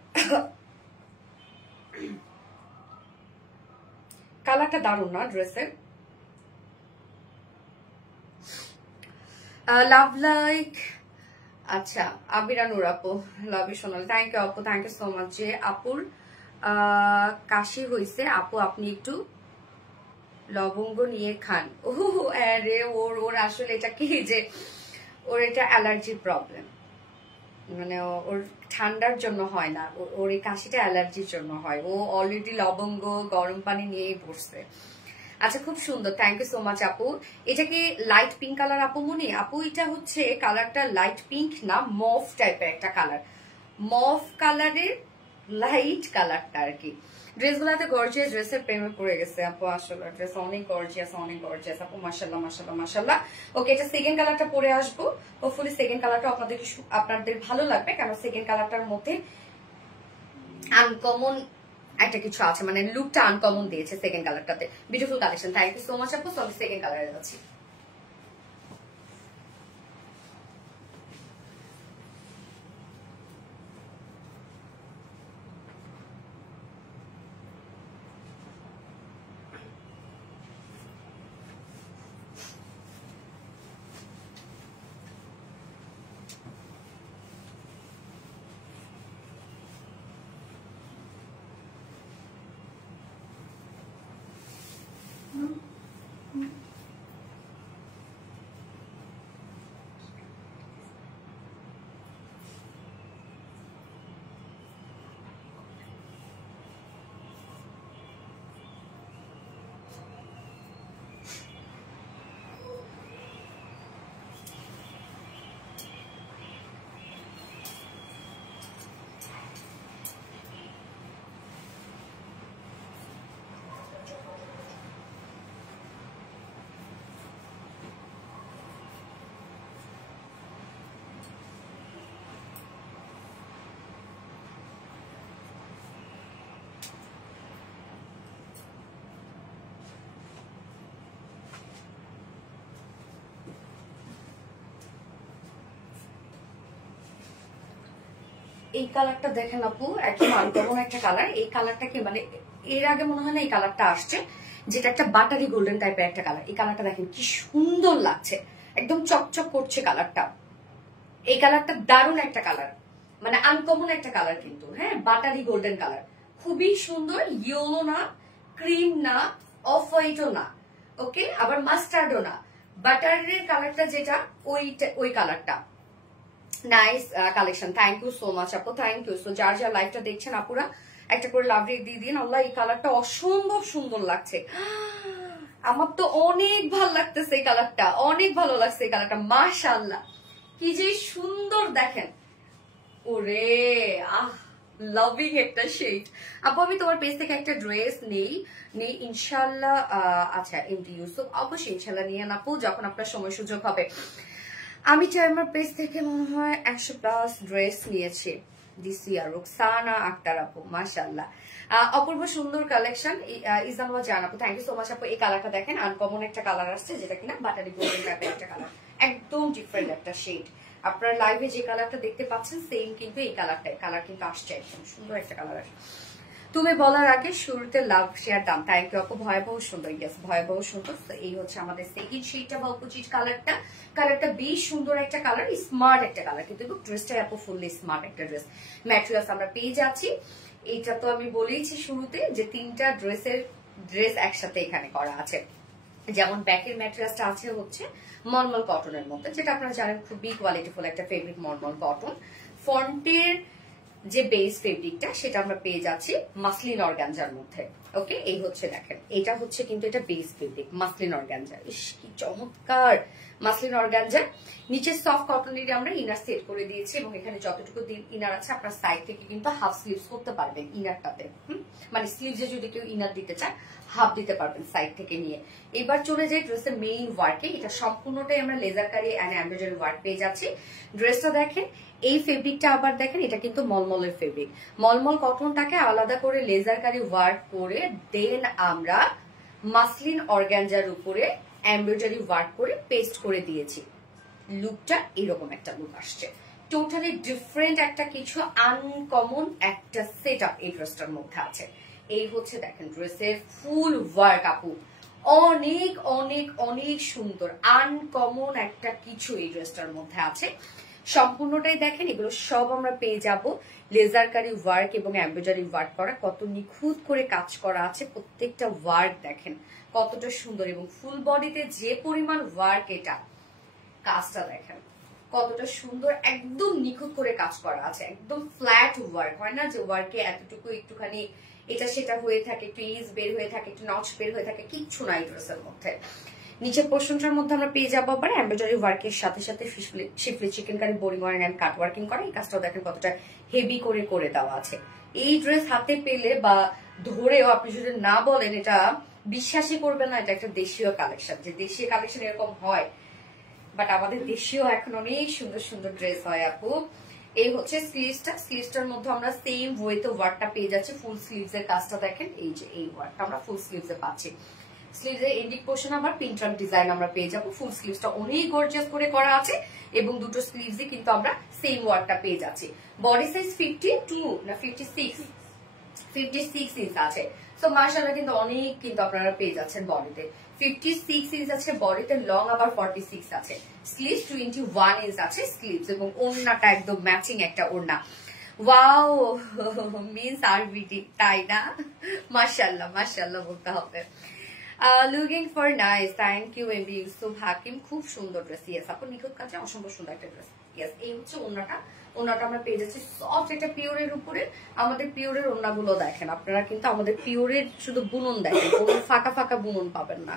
কালারটা দারুণ না ড্রেসের? লাভ লাইক, আচ্ছা আবিরা নূর আপু, love you Sonal, thank you আপু, থ্যাংক ইউ সো মাচ। যে আপুর কাশি হয়েছে আপু, আপনি একটু লবঙ্গ নিয়ে খান। ও রে, ওর আসলে এটা কি যে ওর এটা অ্যালার্জির প্রবলেম, মানে ওর ঠান্ডার জন্য হয় না, ওর এই কাশিটা অ্যালার্জির জন্য হয়। ও অলরেডি লবঙ্গ গরম পানি নিয়েই বসছে। আচ্ছা খুব সুন্দর, থ্যাংক ইউ সো মাচ আপু। এটা কি লাইট পিঙ্ক কালার আপু মনি? আপু এটা হচ্ছে কালারটা লাইট পিঙ্ক না, মফ টাইপের একটা কালার, মফ কালারের লাইট কালারটা আর কি। ড্রেসগুলোতে গর্জিয়াস, ড্রেসের প্রেমে পড়ে গেছে আপু, আসলে ড্রেস অনেক গর্জিয়াস, অনেক গর্জিয়াস আপু, মাশাআল্লাহ মাশাআল্লাহ মাশাআল্লাহ। ওকে, এটা সেকেন্ড কালারটা পরে আসবো, হোপফুলি সেকেন্ড কালারটা আপনাদের ভালো লাগবে, কারণ সেকেন্ড কালারটার মধ্যে আনকমন একটা কিছু আছে, মানে লুকটা আনকমন দিয়েছে সেকেন্ড কালারটাতে। Beautiful collection, thank you so much আপু। সো আমি সেকেন্ড কালারে যাচ্ছি। এই কালারটা দেখেন আপু, একদম আনকমন একটা কালার। এই কালারটা কি মানে এর আগে মনে হয় না এই কালারটা আসছে, যেটা একটা বাটারি গোল্ডেন টাইপের একটা কালার। এই কালারটা দেখেন কি সুন্দর লাগছে, একদম চকচক করছে কালারটা। এই কালারটা দারুণ একটা কালার, মানে আনকমন একটা কালার কিন্তু, হ্যাঁ বাটারি গোল্ডেন কালার, খুবই সুন্দর। ইয়েলো না, ক্রিম না, অফ হোয়াইটও না, ওকে, আবার মাস্টার্ডও না, বাটারের কালারটা যেটা ওই কালারটা। Nice collection, thank you so much আপু, থ্যাংক ইউ। সো যার যার লাইভটা দেখছেন আপুরা একটা করে লাভ রেট দিয়ে দিন। আল্লাহ এই কালারটা অসম্ভব সুন্দর লাগছে, আমার তো অনেক ভালো লাগতেছে এই কালারটা, অনেক ভালো লাগছে এই কালারটা, মাশাআল্লাহ কি যে সুন্দর দেখেন। ওরে আহ, লাভিং একটা শেড। আপু আমি তোমার পেজ থেকে একটা ড্রেস নেই ইনশাল্লাহ। আচ্ছা এমডি ইউসুফ, অবশ্যই ইনশাল্লাহ নিয়ে আপু যখন আপনার সময় সুযোগ হবে। আমি চাই আমার পেজ থেকে মনে হয় 100+ ড্রেস নিয়েছি দিস ইয়ার। রুকসানা আক্তার আপু, মাশাআল্লাহ অপূর্ব সুন্দর কালেকশন। ইজানুয়া জান আপু, থ্যাংক ইউ সো মাচ আপু। এই কালারটা দেখেন, আনকমন একটা কালার আসছে, যেটা কিনা বাটারি গোল্ডেন টাইপের একটা কালার, একদম ডিফারেন্ট একটা শেড। আপনার লাইভে যে কালারটা দেখতে পাচ্ছেন সেম কিন্তু এই কালারটাই, কালার কিন্তু আসছে একদম সুন্দর একটা কালার। তুমি বলার আগে শুরুতে লাভ শেয়ার দাম, থ্যাংক ইউ আপু। ভয়াবহ সুন্দর, ইয়েস ভয়াবহ সুন্দর। তো এই হচ্ছে আমাদের সেকেন্ড শেডটা বা অপোজিট কালারটা। কালারটা বেশ সুন্দর একটা কালার, স্মার্ট একটা কালার, কিন্তু ড্রেসটা আপু ফুললি স্মার্ট একটা ড্রেস। ম্যাটেরিয়ালস আমরা পেয়ে যাচ্ছি। এইটা তো আমি বলেইছি শুরুতে যে 3টা ড্রেস একসাথে এখানে করা আছে। যেমন ব্যাকের ম্যাটেরিয়ালসটা আছে হচ্ছে মলমল কটনের মধ্যে, যেটা আপনারা জানেন খুবই কোয়ালিটিফুল একটা ফেব্রিক মলমল কটন। ফ্রন্টের যে বেস ফেব্রিকটা সেটা আমরা পেয়ে যাচ্ছি মাসলিন অর্গানজার মধ্যে। ওকে, এই হচ্ছে দেখেন, এটা হচ্ছে কিন্তু এটা বেস ফেব্রিক মাসলিন অর্গানজা। ইস কি চমৎকার মাসলিন অর্গানজা। নিচে সফট কটনের আমরা ইনার সেট করে দিয়েছি, এবং এখানে যতটুকু ইনার আছে আপনার সাইড থেকে কিন্তু হাফ স্লিভস করতে পারবেন ইনারটাতে। মানে স্লিভসে যদি কেউ ইনার দিতে চায় হাফ দিতে পারবেন সাইড থেকে নিয়ে। এবার চলে যাই ড্রেসের মেইন ওয়ার্কে। এটা সম্পূর্ণটাই আমরা লেজার কারি এন্ড এমব্রয়ডারি ওয়ার্ক পেয়ে যাচ্ছি। ড্রেসটা দেখেন, এই ফেব্রিকটা আবার দেখেন, এটা কিন্তু মলমলের ফেব্রিক। মলমল কটনটাকে আলাদা করে লেজার কারি ওয়ার্ক করে দেন আমরা মাসলিন অর্গানজার উপরে এমব্রয়ডারি ওয়ার্ক করে পেস্ট করে দিয়েছি। লুকটা এরকম একটা লুক আসছে, টোটালি ডিফারেন্ট একটা কিছু, আনকমন একটা সেট আপ এই ড্রেসটার মধ্যে আছে। এই হচ্ছে দেখেন ড্রেসের ফুল ওয়ার্ক আপু, অনেক অনেক অনেক সুন্দর, আনকমন একটা কিছু এই ড্রেসটার মধ্যে আছে। সম্পূর্ণটাই দেখেন, এগুলো সব আমরা পেয়ে যাব লেজার কারি ওয়ার্ক এবং এমব্রয়ডারি ওয়ার্ক করা, কত নিখুঁত করে কাজ করা আছে। প্রত্যেকটা ওয়ার্ক দেখেন কতটা সুন্দর, এবং ফুল বডিতে যে পরিমাণ ওয়ার্ক, এটা কাজটা দেখেন কতটা সুন্দর, একদম নিখুঁত করে কাজ করা আছে, একদম ফ্ল্যাট ওয়ার্ক। হয় না যে ওয়ার্কে এতটুকু একটুখানি এটা সেটা হয়ে থাকে, একটু ইজ বের হয়ে থাকে, একটু নচ বের হয়ে থাকে, কিচ্ছু নাই ড্রেসের মধ্যে। নিচের পোর্শনটার মধ্যে আমরা পেয়ে যাবো আবার এমব্রয়ডারি ওয়ার্কের সাথে সাথে schiffli chikankari boring work and cut working করা। এই কাজটাও দেখেন কতটা হেভি করে করে দেওয়া আছে। এই ড্রেস হাতে পেলে বা ধরেও আপনি যদি না বলেন, এটা বিশ্বাসই করবেন না এটা একটা দেশীয় কালেকশন, যে দেশীয় কালেকশন এরকম হয়। বাট আমাদের দেশীয় এখন অনেক সুন্দর সুন্দর ড্রেস হয় আপু। এই হচ্ছে স্লিভসটার মধ্যে আমরা সেম ওয়েতে ওয়ার্কটা পেয়ে যাচ্ছি। ফুল স্লিভস এর কাজটা দেখেন, এই যে এই ওয়ার্কটা আমরা ফুল স্লিভস এ পাচ্ছি। স্লিভসের এন্ডিং পোর্শন আবার পিন্টার ডিজাইন আমরা পেয়ে যাবো। ফুল স্লিভসটা অনেক গর্জিয়াস করে করা আছে এবং দুটো স্লিভসে কিন্তু আমরা সেম ওয়ার্কটা পেয়ে যাচ্ছি। বডি সাইজ 52 না 56 ইঞ্চ আছে। সো মাশাআল্লাহ কিন্তু অনেক কিন্তু আপনারা পেয়ে যাচ্ছেন বডিতে। 56 ইঞ্চ আছে বডিতে, লং আবার 46 আছে, স্লিভস 21 ইঞ্চ আছে স্লিভস, এবং ওড়নাটা একদম ম্যাচিং একটা ওড়না। ওয়াও মিন্স আরবিডি, তাই না? মাশাআল্লাহ মাশাআল্লাহ বলতে হবে। Looking for nice, thank you MB Yusuf Hakim, খুব সুন্দর ড্রেস। ইয়েস আপু, নিখুঁত কাজে অসম্ভব সুন্দর একটা ড্রেস। ইয়েস, এই হচ্ছে ওড়নাটা। ওড়নাটা আমরা পেয়ে যাচ্ছি সফট একটা পিওরের উপরে। আমাদের পিওরের ওড়নাগুলো দেখেন আপনারা, কিন্তু আমাদের পিওরের শুধু বুনন দেখেন, কোনো ফাঁকা ফাঁকা বুনন পাবেন না।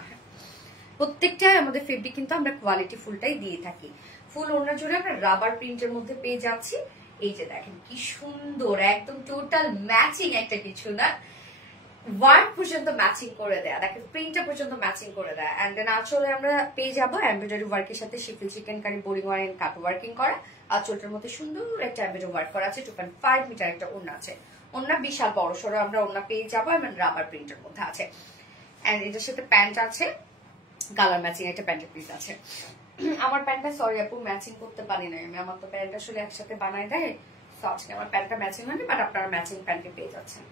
প্রত্যেকটাই আমাদের ফেব্রিক কিন্তু আমরা কোয়ালিটি ফুলটাই দিয়ে থাকি। ফুল ওড়না জুড়ে আমরা রাবার প্রিন্টের মধ্যে পেয়ে যাচ্ছি। এই যে দেখেন কি সুন্দর, একদম টোটাল ম্যাচিং একটা কিছু না, ওয়ার্ক পর্যন্ত ম্যাচিং করে দেয়া, দেখেন প্রিন্টটা পর্যন্ত ম্যাচিং করে দেয়। এন্ড দেন আঁচলে আমরা পেয়ে যাবো এমব্রয়ডারি ওয়ার্কের সাথে schiffli chikankari boring work and cut working করা। আঁচলটার মধ্যে সুন্দর একটা এমব্রয়ডারি ওয়ার্ক করা আছে। 2.5 মিটার একটা ওড়না আছে। ওড়না বিশাল বড় সড়ো আমরা ওড়না পেয়ে যাবো এবং রাবার প্রিন্টের মধ্যে আছে। এন্ড এটার সাথে প্যান্ট আছে, কালার ম্যাচিং একটা প্যান্টের পিস আছে। আমার প্যান্টটা সরি আপু ম্যাচিং করতে পারি না আমি, আমার তো প্যান্ট আসলে একসাথে বানায় দেয়, তো আজকে আমার প্যান্টটা ম্যাচিং হয়নি, বাট আপনারা ম্যাচিং প্যান্টে পেয়ে যাচ্ছেন।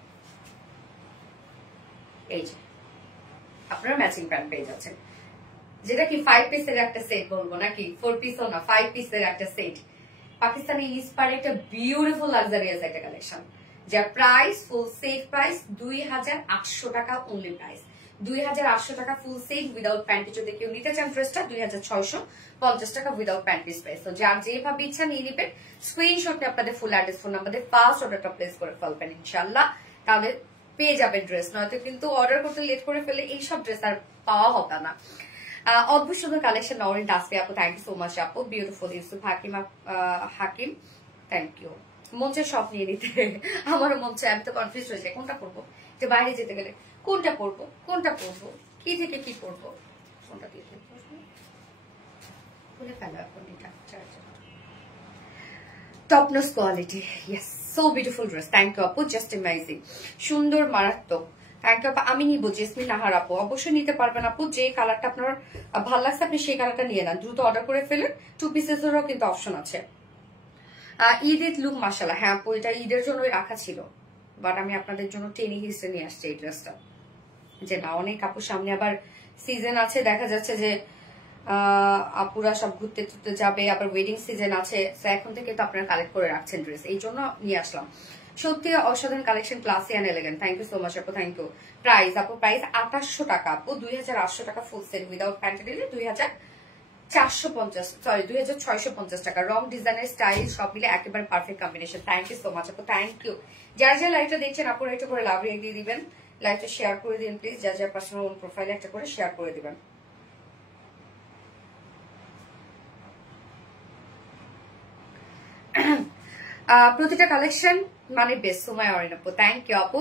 এই যে আপনারা ম্যাচিং প্যান্ট পেয়ে যাচ্ছেন, যেটা কি 5 পিসের একটা সেট বলবো নাকি, 4 পিসও না, 5 পিসের একটা সেট। পাকিস্তানি ইন্সপায়ার্ড একটা বিউটিফুল লাক্সারিয়াস একটা কালেকশন, যার প্রাইস ফুল সেট প্রাইস 2800 টাকা অনলি প্রাইস। 2800 টাকা ফুল সেট উইদাউট প্যান্টি। যদি কেউ নিতে চান ড্রেসটা 2650 টাকা উইদাউট প্যান্টিস প্রাইস। তো যার যেভাবে ইচ্ছা নিয়ে নিবেন, স্ক্রিনশটে আপনাদের ফুল অ্যাড্রেস ফোন নাম্বার দিয়ে ফার্স্ট অর্ডারটা প্লেস করে ফেলবেন ইনশাআল্লাহ, তাহলে পেয়ে যাবেন ড্রেস। নয়তো কিন্তু অর্ডার করতে লেট করে ফেলে এইসব ড্রেস আর পাওয়া হবে না। অদ্ভুত সুন্দর কালেকশন নওরিন তাসফি আপু, থ্যাংক ইউ সো মাচ আপু। Beautiful Yusuf Hakim thank you. মঞ্চের সব নিয়ে নিতে আমারও মন চায়, আমি তো কনফিউজ হয়ে যাই কোনটা পড়বো, যে বাইরে যেতে গেলে কোনটা পড়বো কি থেকে কি পড়বো, কোনটা দিয়ে খুলে ফেলো এখন। এটা top notch quality, yes so beautiful dress, thank you আপু, জাস্ট অ্যামেজিং, সুন্দর মারাত্মক, থ্যাংক ইউ আপু। আমি নিবো জেসমিন নাহার আপু, অবশ্যই নিতে পারবেন আপু। যে কালারটা আপনার ভালো লাগছে আপনি সেই কালারটা নিয়ে নেন, দ্রুত অর্ডার করে ফেলেন। 2 পিসেসেরও কিন্তু অপশন আছে। ঈদ লুক মাশাআল্লাহ, হ্যাঁ আপু এটা ঈদের জন্যই রাখা ছিল, বাট আমি আপনাদের জন্য টেনি হিসে নিয়ে আসছি এই ড্রেসটা। যে না, অনেক আপু সামনে আবার সিজন আছে, দেখা যাচ্ছে যে আপুরা সব ঘুরতে টুরতে যাবে, আবার ওয়েডিং সিজন আছে, এখন থেকে তো আপনারা কালেক্ট করে রাখছেন ড্রেস, এই জন্য নিয়ে আসলাম। সত্যি অসাধারণ কালেকশন, classy and elegant, thank you so much আপু, থ্যাংক ইউ। প্রাইস আপু, প্রাইস 2800 টাকা আপু, 2800 টাকা ফুল সেট উইদাউট প্যান্ট নিলে 2650 টাকা। রং ডিজাইনের স্টাইল সব মিলে একেবারে perfect combination. Thank you so much আপু, থ্যাংক ইউ। যারা যারা লাইভটা দেখছেন আপুরা একটু করে লাভ রেখে দিয়ে দিবেন, লাইভটা শেয়ার করে দিন প্লিজ, যার যার পার্সোনাল প্রোফাইলে একটা করে শেয়ার করে দিবেন। প্রতিটা কালেকশন মানে বেস্ট। সময় অরিন আপু, থ্যাংক ইউ আপু,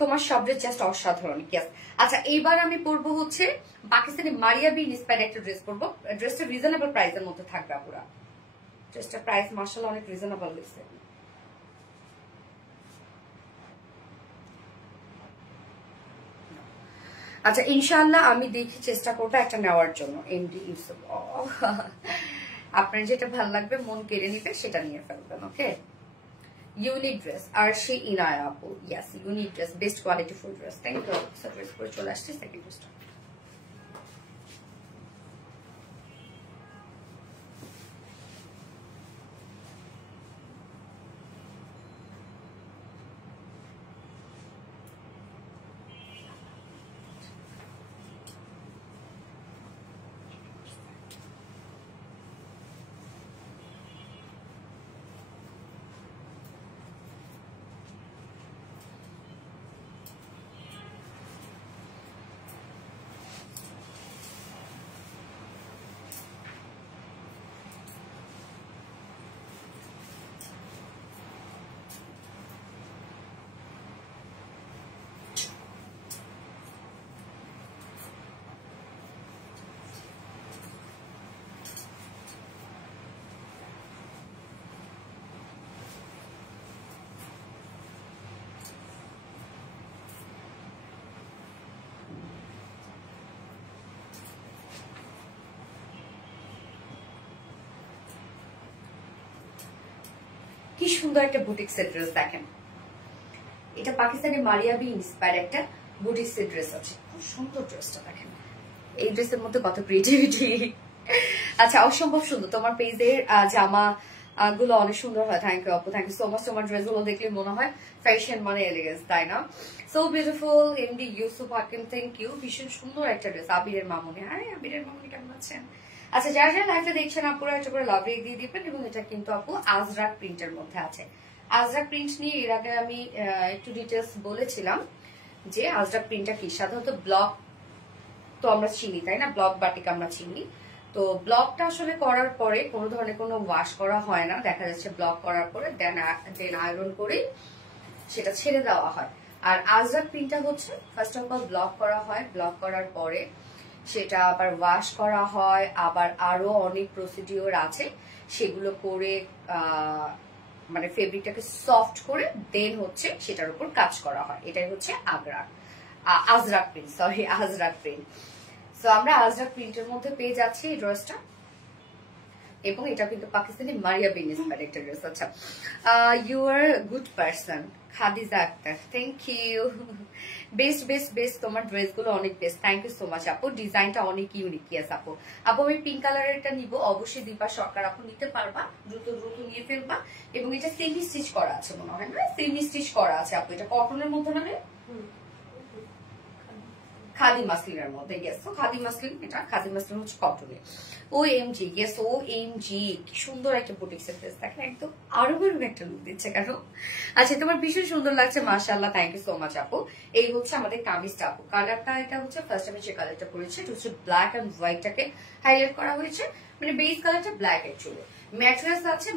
তোমার সব ড্রেস জাস্ট অসাধারণ। ইয়েস, আচ্ছা এইবার আমি পরবো হচ্ছে পাকিস্তানি মারিয়া বি ইন্সপায়ার্ড একটা ড্রেস পরবো। ড্রেসটা রিজনেবল প্রাইসের মধ্যে থাকবে আপুরা, ড্রেসটা প্রাইস মাশাআল্লাহ অনেক রিজনেবল হয়েছে। আচ্ছা ইনশাআল্লাহ আমি দেখি চেষ্টা করবো একটা নেওয়ার জন্য। এমডি ইউসুফ, আপনার যেটা ভালো লাগবে মন কেড়ে নিবে সেটা নিয়ে ফেলবেন। ওকে, ইউনিক ড্রেস আর সে ইনায়া আপু, yes unique dress, best quality full dress, thank you. Dress করে চলে আসছে সেকেন্ড ড্রেসটা। কি সুন্দর একটা বুটিক্সের ড্রেস দেখেন, এটা পাকিস্তানি মারিয়াবি ইন্সপায়ার একটা বুটিক্সের ড্রেস আছে, খুব সুন্দর ড্রেসটা দেখেন, এই ড্রেসের মধ্যে কত ক্রিয়েটিভিটি। আচ্ছা অসম্ভব সুন্দর, তোমার পেজের জামা গুলো অনেক সুন্দর হয়। থ্যাংক ইউ আপু, থ্যাংক ইউ সো মাচ। তোমার ড্রেস গুলো দেখলে মনে হয় ফ্যাশন মানে এলিগেন্স, তাই না? So beautiful MD Yusuf Hakim, thank you, ভীষণ সুন্দর একটা ড্রেস। আবিরের মামুনি, আরে আবিরের মামুনি কেমন আছেন? আচ্ছা যারা যারা লাইভটা দেখছেন আপুরা একটা করে লাভ রেক দিয়ে দিবেন। এবং এটা কিন্তু আপু আজরাক প্রিন্টের মধ্যে আছে। আজরাক প্রিন্ট নিয়ে এর আগে আমি একটু ডিটেলস বলেছিলাম যে আজরাক প্রিন্টটা কি। সাধারণত ব্লক তো আমরা চিনি, তাই না? ব্লক বাটিক আমরা চিনি। তো ব্লকটা আসলে করার পরে কোনো ধরনের কোনো ওয়াশ করা হয় না, দেখা যাচ্ছে ব্লক করার পরে দেন আয়রন করে সেটা ছেড়ে দেওয়া হয়। আর আজরাক প্রিন্টটা হচ্ছে ফার্স্ট অফ অল ব্লক করা হয়, ব্লক করার পরে সেটা আবার ওয়াশ করা হয়, আবার আরো অনেক প্রসিডিওর আছে সেগুলো করে মানে ফেব্রিকটাকে সফট করে দেন হচ্ছে সেটার উপর কাজ করা হয়। এটাই হচ্ছে Ajrak print, sorry Ajrak print. তো আমরা আজরাক প্রিন্টের মধ্যে পেয়ে যাচ্ছি এই ড্রেসটা, এবং এটা কিন্তু পাকিস্তানি মারিয়াবি ইন্সপায়ার্ড একটা ড্রেস। আচ্ছা you are good person Khadija Akter, thank you, best best best, তোমার ড্রেস গুলো অনেক best, thank you so much আপু। ডিজাইনটা অনেক ইউনিক। ইয়েস আপু, আপু আমি পিঙ্ক কালারের এটা নিবো, অবশ্যই দীপা সরকার আপু নিতে পারবা, দ্রুত দ্রুত নিয়ে ফেলবা। এবং এটা সেমি স্টিচ করা আছে মনে হয় না? সেমি স্টিচ করা আছে আপু, এটা কটনের মধ্যে না? খাদি মাসলিনের মধ্যে। ইয়েস, তো খাদি মাসলিন, এটা খাদি মাসলিন হচ্ছে কটনে। ও এম জি, ইয়েস ও এম জি, কি সুন্দর একটা বুটিক্সের ড্রেস দেখেন, একদম আরো বড় একটা লুক দিচ্ছে কেন। আচ্ছা তোমার ভীষণ সুন্দর লাগছে, মাশাআল্লাহ, থ্যাংক ইউ সো মাচ আপু। এই হচ্ছে আমাদের কামিজটা আপু, কালারটা এটা হচ্ছে ফার্স্ট আমি যে কালারটা পরেছি এটা হচ্ছে ব্ল্যাক এন্ড হোয়াইটটাকে হাইলাইট করা হয়েছে, মানে বেস কালারটা ব্ল্যাক অ্যাকচুয়ালি। ম্যাটেরিয়ালস আছে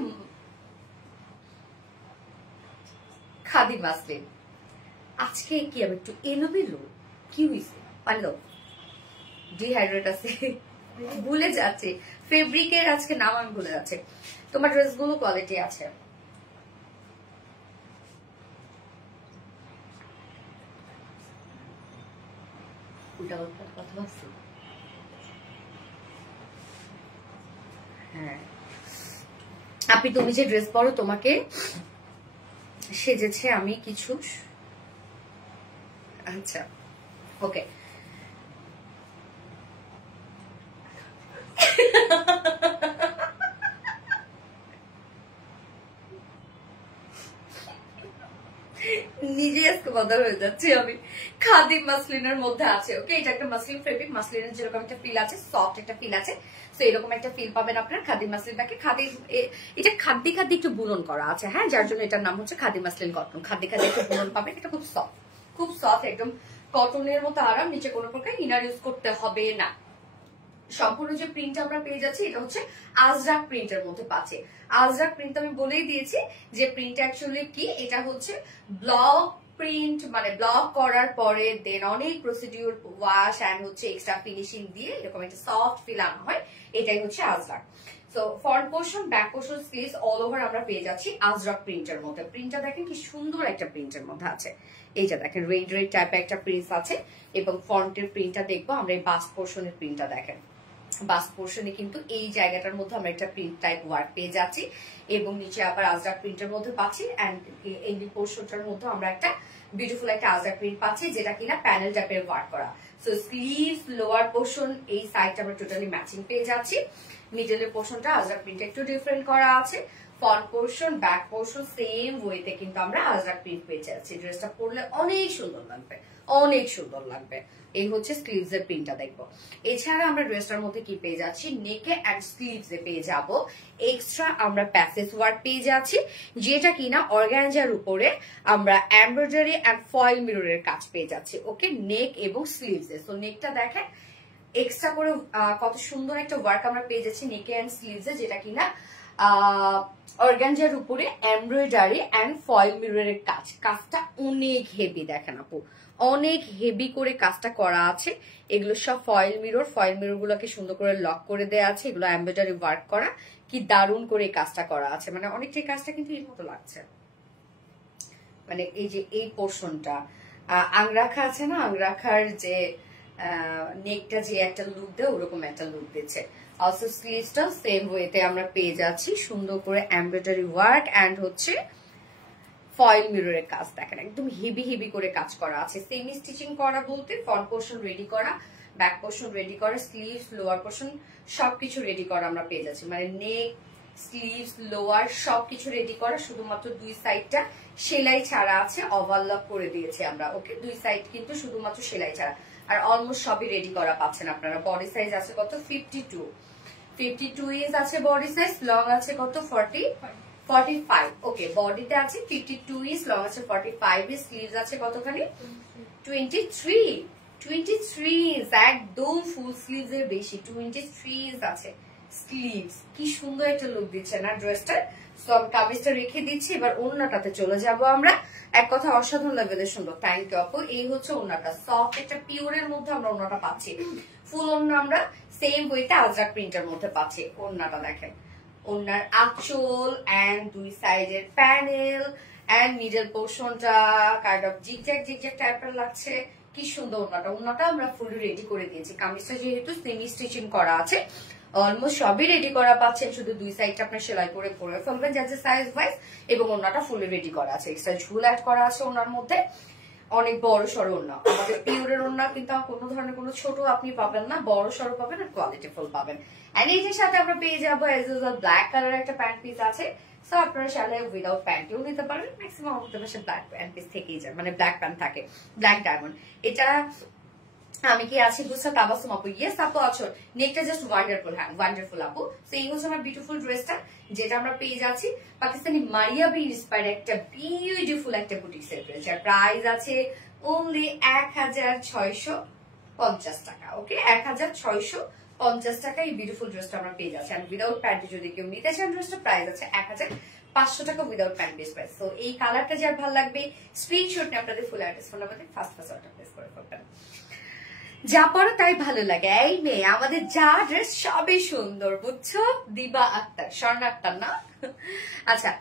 খাদি মাসলিন। আজকে কি আমি একটু এলোমেলো, কি হয়েছে? পারলো ডিহাইড্রেট আছে, ভুলে যাচ্ছে ফেব্রিকের আজকে নাম আমি ভুলে যাচ্ছে। তোমার ড্রেস গুলো কোয়ালিটি আছে, কথা বলছি। হ্যাঁ আপনি তুমি যে ড্রেস পরো তোমাকে সেজেছে আমি কিছু। আচ্ছা ওকে, নিজে আজকে বদল হয়ে যাচ্ছে আমি। খাদি মাসলিনের মধ্যে আছে, ওকে, এটা একটা মাসলিন ফেব্রিক, মাসলিনের যেরকম একটা ফিল আছে, সফট একটা ফিল আছে, তো এরকম একটা ফিল পাবেন আপনার খাদি মাসলিনটাকে। খাদি এটা খাদ্দি খাদ্দি একটু বুনন করা আছে, হ্যাঁ, যার জন্য এটার নাম হচ্ছে খাদি মাসলিন কটন। খাদ্দি খাদ্দি একটু বুনন পাবেন, এটা খুব সফট, খুব সফট, একদম কটনের মতো আরাম, নিচে কোনো প্রকার ইনার ইউজ করতে হবে না। সম্পূর্ণ যে প্রিন্ট আমরা পেয়ে যাচ্ছি এটা হচ্ছে আজরাক প্রিন্টের মধ্যে পাচ্ছে। আজরাক প্রিন্ট আমি বলেই দিয়েছি যে প্রিন্ট অ্যাকচুয়ালি কি, এটা হচ্ছে ব্লক প্রিন্ট, মানে ব্লক করার পরে দেন অনেক প্রসিডিউর ওয়াশ এন্ড হচ্ছে এক্সট্রা ফিনিশিং দিয়ে এরকম একটা সফট ফিল আনা হয়, এটাই হচ্ছে Ajrak. So front portion, back portion, sleeves all over আমরা পেয়ে যাচ্ছি আজরাক প্রিন্টের মধ্যে। প্রিন্টটা দেখেন কি সুন্দর একটা প্রিন্টের মধ্যে আছে, এইটা দেখেন রেড রেড টাইপের একটা প্রিন্ট আছে। এবং ফ্রন্টের প্রিন্টটা দেখবো আমরা, এই বাস্ট পোর্শনের প্রিন্টটা দেখেন, বাস্ট পোর্শনে কিন্তু এই জায়গাটার মধ্যে আমরা একটা প্রিন্ট টাইপ ওয়ার্ক পেয়ে যাচ্ছি, এবং নিচে আবার আজরাক প্রিন্টের মধ্যে পাচ্ছি, এন্ড এই পোর্শনটার মধ্যে আমরা একটা বিউটিফুল একটা আজরাক প্রিন্ট পাচ্ছি, যেটা কিনা প্যানেল টাইপের ওয়ার্ক করা। সো স্লিভ, লোয়ার পোর্শন, এই সাইডটা আমরা টোটালি ম্যাচিং পেয়ে যাচ্ছি। মিডলের পোর্শনটা আজরাক প্রিন্ট একটু ডিফারেন্ট করা আছে। Front portion, back portion same ওয়েতে কিন্তু আমরা আজরাক প্রিন্ট পেয়ে যাচ্ছি। ড্রেসটা পরলে অনেক সুন্দর লাগবে, অনেক সুন্দর লাগবে। এই হচ্ছে স্লিভস এর প্রিন্টটা দেখবো। এছাড়া আমরা ড্রেসটার মধ্যে কি পেয়ে যাচ্ছি, নেকে এন্ড স্লিভস এ পেয়ে যাব এক্সট্রা আমরা প্যাসেজ ওয়ার্ক পেয়ে যাচ্ছি, যেটা কিনা অর্গানজার উপরে আমরা এমব্রয়ডারি এন্ড ফয়েল মিররের কাজ পেয়ে যাচ্ছি, ওকে, নেক এবং স্লিভস এ। সো নেকটা দেখেন এক্সট্রা করে কত সুন্দর একটা ওয়ার্ক আমরা পেয়ে যাচ্ছি নেকে এন্ড স্লিভস এ, যেটা কিনা অর্গানজার উপরে এমব্রয়ডারি এন্ড ফয়েল মিররের কাজ। কাজটা অনেক হেভি দেখেন আপু, অনেক হেভি করে কাজটা করা আছে। এগুলো সব ফয়েল মিরর গুলোকে সুন্দর করে লক করে দেওয়া আছে, এগুলো এমব্রয়ডারি ওয়ার্ক করা, কি দারুণ করে কাজটা করা আছে, মানে অনেকটাই কাজটা কিন্তু এর মতো লাগছে। মানে এই যে এই পোর্শনটা আংরাখা আছে না, আংরাখার যে নেকটা যে একটা লুক দেয় ওরকম একটা লুক দিচ্ছে। অলসো স্লিভসটা সেম ওয়েতে আমরা পেয়ে যাচ্ছি, সুন্দর করে এমব্রয়ডারি ওয়ার্ক অ্যান্ড হচ্ছে ফয়েল মিররের কাজ দেখেন, একদম হেভি হেভি করে কাজ করা আছে। সেমি স্টিচিং করা বলতে ফ্রন্ট পোর্শন রেডি করা, ব্যাক পোর্শন রেডি করা, স্লিভস লোয়ার পোর্শন সবকিছু রেডি করা আমরা পেয়ে যাচ্ছি। মানে নেক, স্লিভস, লোয়ার সবকিছু রেডি করা, শুধুমাত্র দুই সাইডটা সেলাই ছাড়া আছে, ওভারলক করে দিয়েছি আমরা। ওকে, দুই সাইড কিন্তু শুধুমাত্র সেলাই ছাড়া, আর অলমোস্ট সবই রেডি করা পাচ্ছেন আপনারা। বডি সাইজ আছে কত 52 ইঞ্চ আছে বডি সাইজ, লং আছে কত 45। ওকে, বডিতে আছে 52 ইঞ্চ, লং আছে 45 ইঞ্চ, স্লিভস আছে কতখানি 23 ইঞ্চ, একদম ফুল স্লিভস এর বেশি 23 ইঞ্চ আছে স্লিভস। কি সুন্দর একটা লুক দিচ্ছে না ড্রেসটার। সো আমি কামিজটা রেখে দিচ্ছি, এবার ওড়নাটাতে চলে যাব আমরা। এক কথা অসাধারণ লেভেলের সুন্দর। থ্যাংক ইউ আপু। এই হচ্ছে ওড়নাটা, সফট একটা পিওরের মধ্যে আমরা ওড়নাটা পাচ্ছি। ফুল ওড়না আমরা সেম ওয়েতে আজরাক প্রিন্টের মধ্যে পাচ্ছি। ওড়নাটা দেখেন, ওড়নার আঁচল এন্ড দুই সাইডের প্যানেল এন্ড মিডল পোর্শনটা কাইন্ড অফ জিগজ্যাগ টাইপের লাগছে। কি সুন্দর ওড়নাটা। ওড়নাটা আমরা ফুলি রেডি করে দিয়েছি। কামিজটা যেহেতু সেমি স্টিচিং করা আছে, অলমোস্ট সবই রেডি করা পাচ্ছেন, শুধু দুই সাইডটা আপনার সেলাই করে পরে ফেলবেন যাতে সাইজ ওয়াইজ, এবং ওড়নাটা ফুলি রেডি করা আছে। এক্সট্রা ঝুল অ্যাড করা আছে ওড়নার মধ্যে, অনেক বড় সড়ো ওড়না। আমাদের পিওরের ওড়না কিন্তু কোনো ধরনের কোনো ছোট আপনি পাবেন না, বড় সড়ো পাবেন আর কোয়ালিটি ফুল পাবেন। এন্ড এই যে সাথে আমরা পেয়ে যাবো এজ ইউজুয়াল ব্ল্যাক কালারের একটা প্যান্ট পিস আছে। সো আপনারা চাইলে উইদাউট প্যান্টও নিতে পারেন। ম্যাক্সিমাম আমাদের পাশে ব্ল্যাক প্যান্ট পিস থেকেই যায়, মানে ব্ল্যাক প্যান্ট থাকে, ব্ল্যাক ডায়মন্ড। এটা আমি কি আছি বুঝছো তাবাসুম আপু? ইয়েস আপু আছো। নেকটা জাস্ট ওয়ান্ডারফুল, হ্যাঁ ওয়ান্ডারফুল আপু। তো এই হচ্ছে আমার বিউটিফুল ড্রেসটা, যেটা আমরা পেয়ে যাচ্ছি পাকিস্তানি মারিয়া বি ইন্সপায়ার্ড একটা বিউটিফুল একটা বুটিক্সের ড্রেস। আর প্রাইস আছে অনলি 1650 টাকা। ওকে, 1650 টাকা এই বিউটিফুল ড্রেসটা আমরা পেয়ে যাচ্ছি। আর উইদাউট প্যান্ট যদি কেউ নিতে চান ড্রেসটা প্রাইস আছে 1500 টাকা উইদাউট প্যান্ট বেস প্রাইস। তো এই কালারটা যার ভালো লাগবে স্ক্রিনশট নিয়ে আপনাদের full address phone number first order place করে ফেলবেন। যা পড়ো তাই ভালো লাগে। এই মেয়ে আমাদের যা ড্রেস সবই সুন্দর, বুঝছো? দিবা আক্তার, স্বর্ণ আক্তার না? আচ্ছা,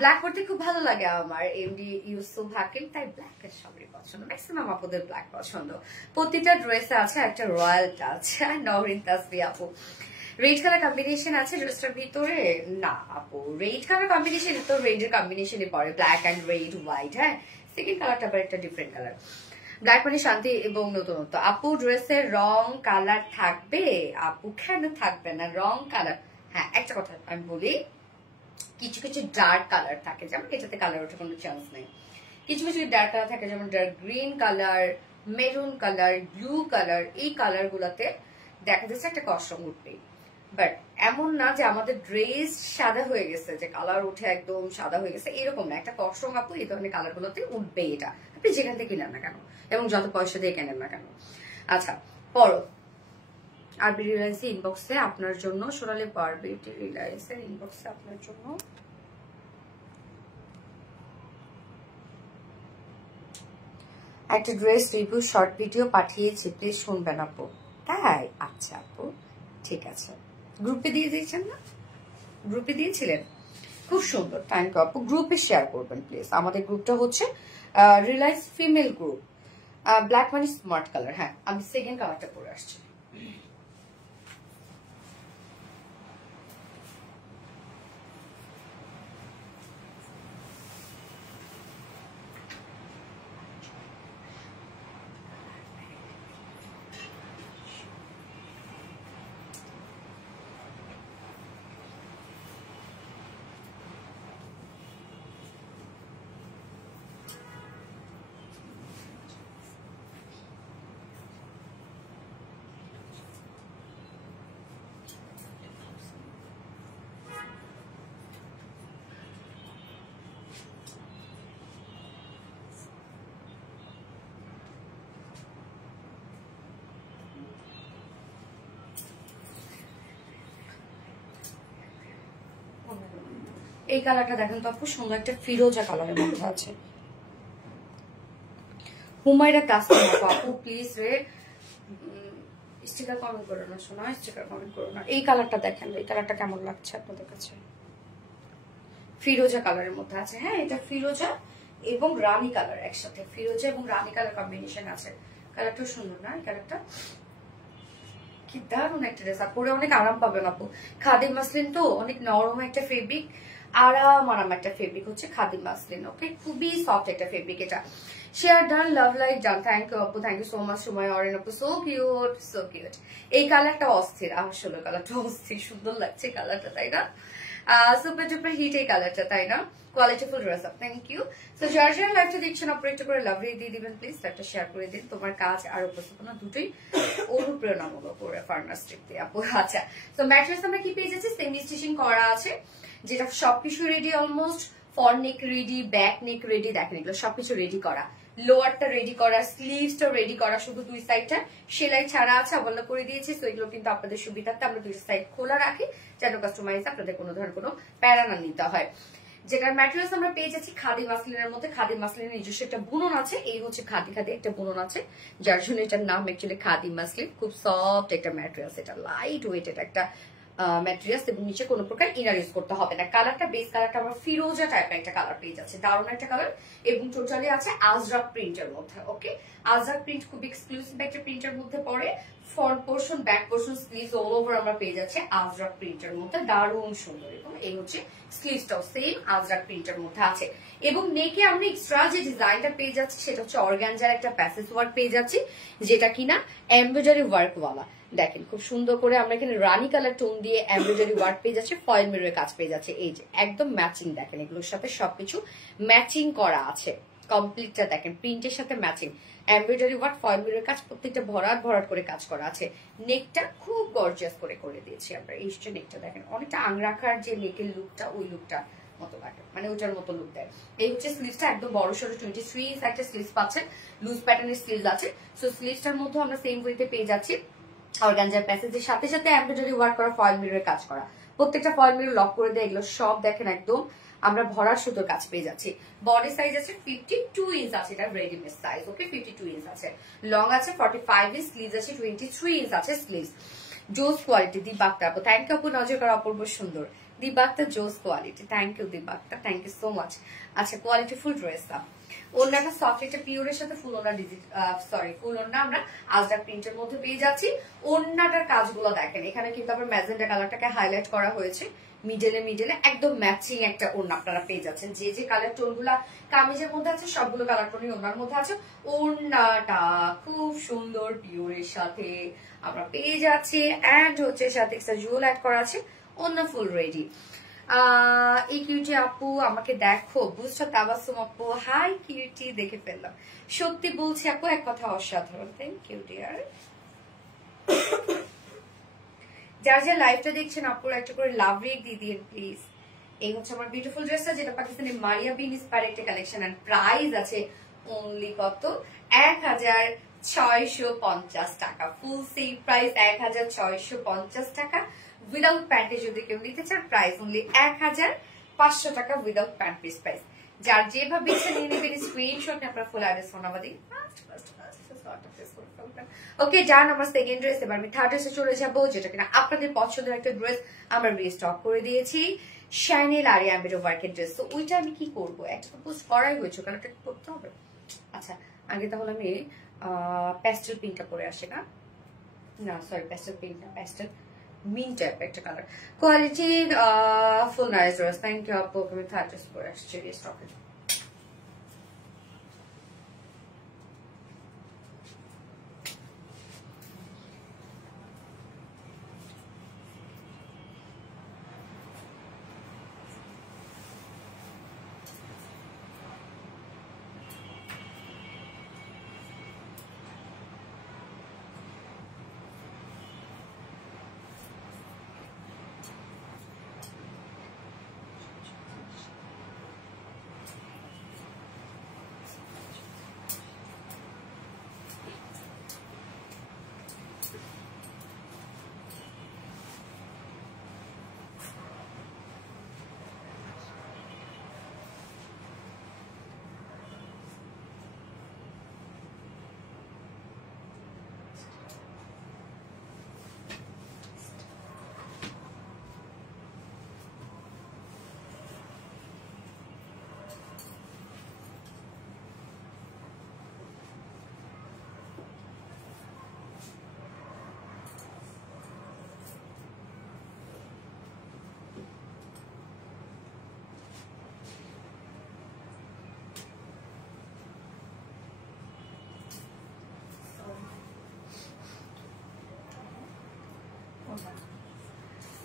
ব্ল্যাক পড়তে খুব ভালো লাগে আমার, এমডি ইউসুফ হাকিম, তাই ব্ল্যাক এর সবই পছন্দ। ম্যাক্সিমাম আপুদের ব্ল্যাক পছন্দ। প্রতিটা ড্রেসে আছে একটা রয়্যাল টাচ। নওরিন তাসবি আপু, রেড কালার কম্বিনেশন আছে ড্রেসটার ভিতরে? না আপু, রেড কালার কম্বিনেশন তো রেডের কম্বিনেশনই পড়ে, ব্ল্যাক অ্যান্ড রেড হোয়াইট। হ্যাঁ, সেকেন্ড কালারটা আবার একটা ডিফারেন্ট কালার। ব্ল্যাক মানে শান্তি এবং নতুনত্ব। আপু ড্রেসের রং কালার থাকবে? আপু কেন থাকবে না, রং কালার। হ্যাঁ, একটা কথা আমি বলি, কিছু কিছু ডার্ক কালার থাকে, যেমন এটাতে কালার ওঠার কোনো চান্স নেই। কিছু কিছু ডার্ক কালার থাকে, যেমন dark green colour, maroon colour, blue colour, এই কালার গুলাতে দেখা যাচ্ছে একটা কস্টিউম উঠবেই। বাট এমন না যে আমাদের ড্রেস সাদা হয়ে গেছে, যে কালার উঠে একদম সাদা হয়ে গেছে, এরকম না। একটা কস্টিউম আপু এই ধরনের কালার গুলোতে উঠবে, এটা আপনি যেখান থেকে কিনেন না কেন এবং যত পয়সা দিয়ে কেনেন না কেন। আচ্ছা, পরো আরবি রিলায়েন্স ইনবক্সে আপনার জন্য, সোনালী পারবি রিলায়েন্সের ইনবক্সে আপনার জন্য একটা ড্রেস রিভিউ শর্ট ভিডিও পাঠিয়েছি, প্লিজ শুনবেন আপু। তাই? আচ্ছা আপু, ঠিক আছে। গ্রুপে দিয়ে দিয়েছেন না? গ্রুপে দিয়েছিলেন? খুব সুন্দর, থ্যাংক ইউ আপু। গ্রুপে শেয়ার করবেন প্লিজ। আমাদের গ্রুপটা হচ্ছে রিলায়েন্স ফিমেল গ্রুপ। ব্ল্যাক মানে স্মার্ট কালার। হ্যাঁ, আমি সেকেন্ড কালারটা পরে আসছি। এই কালারটা দেখেন তো খুব সুন্দর একটা ফিরোজা কালারের মধ্যে আছে। হুমায়রা কাস্টমার আপু প্লিজ রে স্টিকার কমেন্ট করো না, শোনা স্টিকার কমেন্ট করো না। এই কালারটা দেখেন, এই কালারটা কেমন লাগছে আপনাদের কাছে? ফিরোজা কালারের মধ্যে আছে। হ্যাঁ, এটা ফিরোজা এবং রানী কালার একসাথে, ফিরোজা এবং রানী কালার কম্বিনেশন আছে। কালারটা সুন্দর না? কালারটা কি দারুণ একটা ড্রেস, পরে অনেক আরাম পাবেন আপু। খাদি মাসলিন তো অনেক নরম একটা ফেব্রিক, আরাম একটা ফেব্রিক হচ্ছে খাদি মাসলিন। ওকে, খুবই সফট একটা ফেব্রিক এটা। Share done, love like done, thank you আপু, থ্যাংক ইউ সো মাচ সময় অরেন আপু, সো কিউট সো কিউট। এই কালারটা অস্থির, আসলে কালারটা অস্থির সুন্দর লাগছে কালারটা, তাই না? সুপার ডুপার হিট এই কালারটা, তাই না? কোয়ালিটিফুল ড্রেস আপ, থ্যাংক ইউ। তো যার যারা লাইভটা দেখছেন অপারেট করে লাভ রেট দিয়ে দিবেন প্লিজ, লাইভটা শেয়ার করে দিন। তোমার কাজ আর উপস্থাপনা দুটোই অনুপ্রেরণামূলক করে ফার্মার স্ট্রিপ দিয়ে আপু। আচ্ছা, তো ম্যাট্রেস আমরা কি পেয়ে যাচ্ছি? সেমি স্টিচিং করা আছে, যেটা সবকিছু রেডি অলমোস্ট। ফ্রন্ট নেক রেডি, ব্যাক নেক রেডি, দেখেন এগুলো সবকিছু রেডি করা। লোয়ারটা রেডি করা, স্লিভসটা রেডি করা, শুধু দুই সাইডটা সেলাই ছাড়া আছে, অবলা করে দিয়েছি। তো এগুলো কিন্তু আপনাদের সুবিধার্থে আমরা দুই সাইড খোলা রাখি, যেন কাস্টমাইজ আপনাদের কোনো ধরনের কোনো প্যারা না নিতে হয়। যেটার ম্যাটেরিয়ালস আমরা পেয়ে যাচ্ছি খাদি মাসলিনের মধ্যে। খাদি মাসলিনের নিজস্ব একটা বুনন আছে, এই হচ্ছে খাদি খাদি একটা বুনন আছে, যার জন্য এটার নাম অ্যাকচুয়ালি খাদি মাসলিন। খুব সফট একটা ম্যাটেরিয়ালস, এটা লাইট ওয়েটেড একটা ম্যাটেরিয়ালস, এবং নিচে কোনো প্রকার ইনার ইউজ করতে হবে না। কালারটা বেস কালারটা আমরা ফিরোজা টাইপের একটা কালার পেয়ে যাচ্ছে, দারুণ একটা কালার, এবং টোটালি আছে আজরাক প্রিন্টের মধ্যে। ওকে, আজরাক প্রিন্ট খুব এক্সক্লুসিভ একটা প্রিন্টের মধ্যে পড়ে। Front portion, back portion, sleeves all over আমরা পেয়ে যাচ্ছে আজরাক প্রিন্টের মধ্যে, দারুণ সুন্দর। এবং এই হচ্ছে স্লিভসটাও সেম আজরাক প্রিন্টের মধ্যে আছে। এবং নেকে আমরা এক্সট্রা যে ডিজাইনটা পেয়ে যাচ্ছি সেটা হচ্ছে অর্গানজার একটা প্যাসেজ ওয়ার্ক পেয়ে যাচ্ছি, যেটা কিনা এমব্রয়ডারি ওয়ার্ক ওয়ালা। দেখেন খুব সুন্দর করে আমরা এখানে রানী কালার টোন দিয়ে এমব্রয়ডারি ওয়ার্ক পেয়ে যাচ্ছে, ফয়েল মিররের কাজ পেয়ে যাচ্ছে। এই যে একদম ম্যাচিং, দেখেন এগুলোর সাথে সবকিছু ম্যাচিং করা আছে কমপ্লিটটা, দেখেন প্রিন্টের সাথে ম্যাচিং এমব্রয়ডারি ওয়ার্ক, ফয়েল মিররের কাজ, প্রত্যেকটা ভরাট ভরাট করে কাজ করা আছে। নেকটা খুব গর্জিয়াস করে দিয়েছি আমরা। এই যে নেকটা দেখেন, অনেকটা আংরাখার যে নেকের লুকটা, ওই লুকটা মতো লাগে, মানে ওইটার মতো লুক দেয়। এই হচ্ছে স্লিভসটা, একদম বড় সড়ো 23 ইঞ্চ একটা স্লিভস পাচ্ছেন, লুজ প্যাটার্নের স্লিভস আছে। সো স্লিভসটার মধ্যে আমরা সেম ওয়েতে পেয়ে যাচ্ছি অর্গানজার প্যাসেজের সাথে সাথে এমব্রয়ডারি ওয়ার্ক করা, ফয়েল মিররের কাজ করা, প্রত্যেকটা ফয়েল মিরর লক করে দেয়। এগুলো সব দেখেন একদম আমরা ভরার সুতোর কাজ পেয়ে যাচ্ছি। বডি সাইজ আছে 52 ইঞ্চ আছে, এটা রেডিমেড সাইজ। ওকে, 52 ইঞ্চ আছে। লং আছে 45 ইঞ্চ, স্লিভস আছে 23 ইঞ্চ আছে স্লিভস। জোস কোয়ালিটি, দিবাক্তা আপু, থ্যাংক ইউ আপু, নজর করা অপূর্ব সুন্দর। দিবাক্তা জোস quality, thank you Dibakta, thank you so much. আচ্ছা, কোয়ালিটি ফুল ড্রেস আপ, ওন্নাটা সফট একটা পিওরের সাথে ফুল ওন্না ফুল ওন্না আমরা আজরাক প্রিন্টের মধ্যে পেয়ে যাচ্ছি। ওন্নাটার কাজগুলো দেখেন, এখানে কিন্তু আবার ম্যাজেন্ডা কালারটাকে হাইলাইট করা হয়েছে, মিডলে একদম ম্যাচিং একটা ওন্না আপনারা পেয়ে যাচ্ছেন। যে যে কালার টোন গুলা কামিজের মধ্যে আছে সবগুলো কালার টোনই ওন্নার মধ্যে আছে। ওন্নাটা খুব সুন্দর পিওরের সাথে আমরা পেয়ে যাচ্ছি, এন্ড হচ্ছে সাথে একটা জুয়েল অ্যাড করা আছে। ওন্না ফুল রেডি। এই কিউটি আপু আমাকে দেখো, বুঝছো তাবাসুম আপু, হাই কিউটি, দেখে ফেললাম, সত্যি বলছি আপু এক কথা অসাধারণ, থ্যাংক ইউ ডিয়ার। যারা যারা লাইভটা দেখছেন আপুর একটা করে লাভ রেট দিয়ে দিন প্লিজ। এই হচ্ছে আমার বিউটিফুল ড্রেসটা, যেটা পাকিস্তানি মারিয়া বিন ইন্সপায়ার একটা কালেকশন, এন্ড প্রাইস আছে অনলি কত, 1650 টাকা। ফুল সেল প্রাইস 1650 টাকা। উইদাউট প্যান্টে যদি কেউ নিতে চান প্রাইস অনলি 1500 টাকা উইদাউট প্যান্ট পিস প্রাইস। যার যেভাবে ইচ্ছা নিয়ে নেবেন, স্ক্রিনশট আপনার ফুল অ্যাড্রেস ফোন নাম্বার দিন। ওকে ডান, আমার সেকেন্ড ড্রেস। এবার আমি থার্ড ড্রেসে চলে যাবো, যেটা কিনা আপনাদের পছন্দের একটা ড্রেস আমরা রিস্টক করে দিয়েছি, শ্যানেল আর এমব্রয়ডারি ওয়ার্কের ড্রেস। তো ওইটা আমি কি করবো, একটা তো পোস্ট করাই হয়েছে, কালারটা করতে হবে। আচ্ছা, আগে তাহলে আমি প্যাস্টেল পিঙ্কটা পরে আসি, না সরি প্যাস্টেল পিঙ্ক না, প্যাস্টেল মিন টাইপ একটা colour. Quality full nice dress, thank you আপু। আমি থার্ড ড্রেস পরে আসছি রিস্টকে।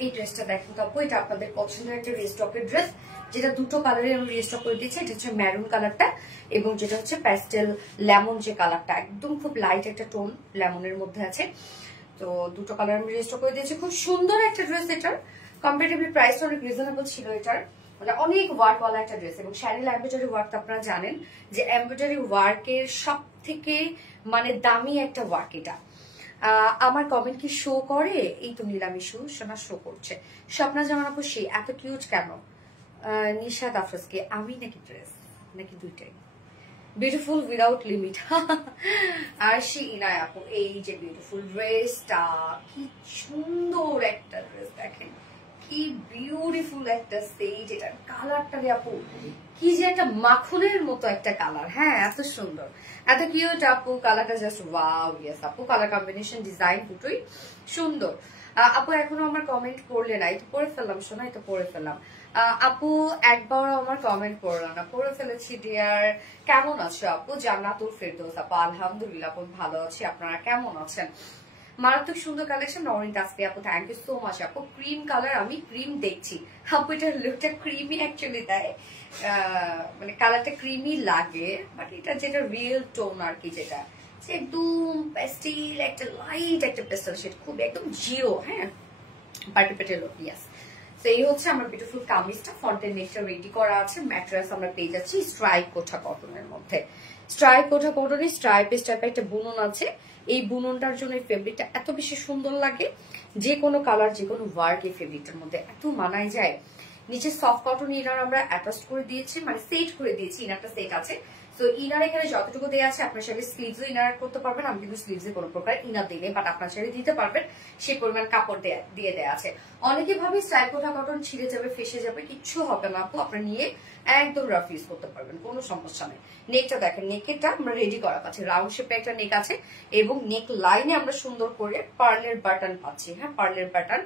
এই ড্রেসটা দেখেন তো আপু, এটা আপনাদের পছন্দের একটা রিস্টকের ড্রেস, যেটা দুটো কালারে আমি রিস্টক করে দিচ্ছি। এটা হচ্ছে ম্যারুন কালারটা এবং যেটা হচ্ছে প্যাস্টেল লেমন যে কালারটা, একদম খুব লাইট একটা টোন লেমনের মধ্যে আছে। তো দুটো কালার আমি রিস্টক করে দিয়েছি। খুব সুন্দর একটা ড্রেস, এটার কম্পারেটিভলি প্রাইস অনেক রিজনেবল ছিল এটার, মানে অনেক ওয়ার্কওয়ালা একটা ড্রেস। এবং শ্যানেল এমব্রয়ডারি ওয়ার্ক আপনারা জানেন যে এমব্রয়ডারি ওয়ার্কের সব থেকে মানে দামি একটা ওয়ার্ক এটা। আমার কমেন্ট কি শো করে? এই তো নিলামি সোনা শো করছে। স্বপ্না জামান আপু সে এত কিউট কেন? নিশাদ আফরোজকে আমি নাকি ড্রেস নাকি দুইটাই? Beautiful without limit. আর সে ইনায় আপু, এই যে বিউটিফুল ড্রেসটা, কি সুন্দর একটা ড্রেস দেখেন, কি বিউটিফুল একটা সেজ। এটার কালারটা রে আপু কি যে একটা মাখনের মতো একটা কালার। হ্যাঁ এত সুন্দর, এত কিউট আপু, কালারটা জাস্ট ওয়াও। ইয়েস আপু, কালার কম্বিনেশন ডিজাইন দুটোই সুন্দর। আপু এখনো আমার কমেন্ট করলে না, এটা পড়ে ফেললাম শোনা, এটা পড়ে ফেললাম। আপু একবারও আমার কমেন্ট করলো না, পড়ে ফেলেছি ডিয়ার। কেমন আছো আপু? জান্নাতুল ফেরদৌস আপু, আলহামদুলিল্লাহ আপু ভালো আছি, আপনারা কেমন আছেন? মারাত্মক সুন্দর কালেকশন নরিন তাসফি আপু, থ্যাংক ইউ সো মাচ আপু। ক্রিম কালার, আমি ক্রিম দেখছি আপু, এটার লুকটা ক্রিমি অ্যাকচুয়ালি দেয়, মানে কালারটা ক্রিমি লাগে, বাট এটা যেটা রিয়েল টোন আর কি, যেটা একদম পেস্টেল, একটা লাইট একটা পেস্টেল শেড, খুব একদম জিও। হ্যাঁ পার্টি পেটের লোক। ইয়াস, তো এই হচ্ছে আমার বিউটিফুল কামিজটা। ফ্রন্টের নেকটা রেডি করা আছে। ম্যাটেরিয়ালস আমরা পেয়ে যাচ্ছি স্ট্রাইপ কোঠা কটনের মধ্যে। স্ট্রাইপ কোঠা কটনে স্ট্রাইপের টাইপের একটা বুনন আছে। এই বুননটার জন্য এই ফেব্রিকটা এত বেশি সুন্দর লাগে, যে কোনো কালার যে কোনো ওয়ার্ক এই ফেব্রিকটার মধ্যে এত মানায় যায়। নিচে সফট কটন ইনার আমরা অ্যাটাচ করে দিয়েছি, মানে সেট করে দিয়েছি, ইনারটা সেট আছে। তো ইনার এখানে যতটুকু দেওয়া আছে আপনার সাথে স্লিভসও ইনার করতে পারবেন। আমি কিন্তু স্লিভসে কোনো প্রকার ইনার দিই, বাট আপনার সাথে দিতে পারবেন, সেই পরিমাণ কাপড় দিয়ে দেওয়া আছে। অনেকে ভাবে স্টাইল কোঠা কটন ছিঁড়ে যাবে, ফেসে যাবে, কিচ্ছু হবে না আপু, আপনার নিয়ে একদম রাফ ইউজ করতে পারবেন, কোনো সমস্যা নেই। নেকটা দেখেন, নেকটা আমরা রেডি করা পাচ্ছি, রাউন্ড শেপে একটা নেক আছে এবং নেক লাইনে আমরা সুন্দর করে পার্লের বাটন পাচ্ছি। হ্যাঁ পার্লের বাটন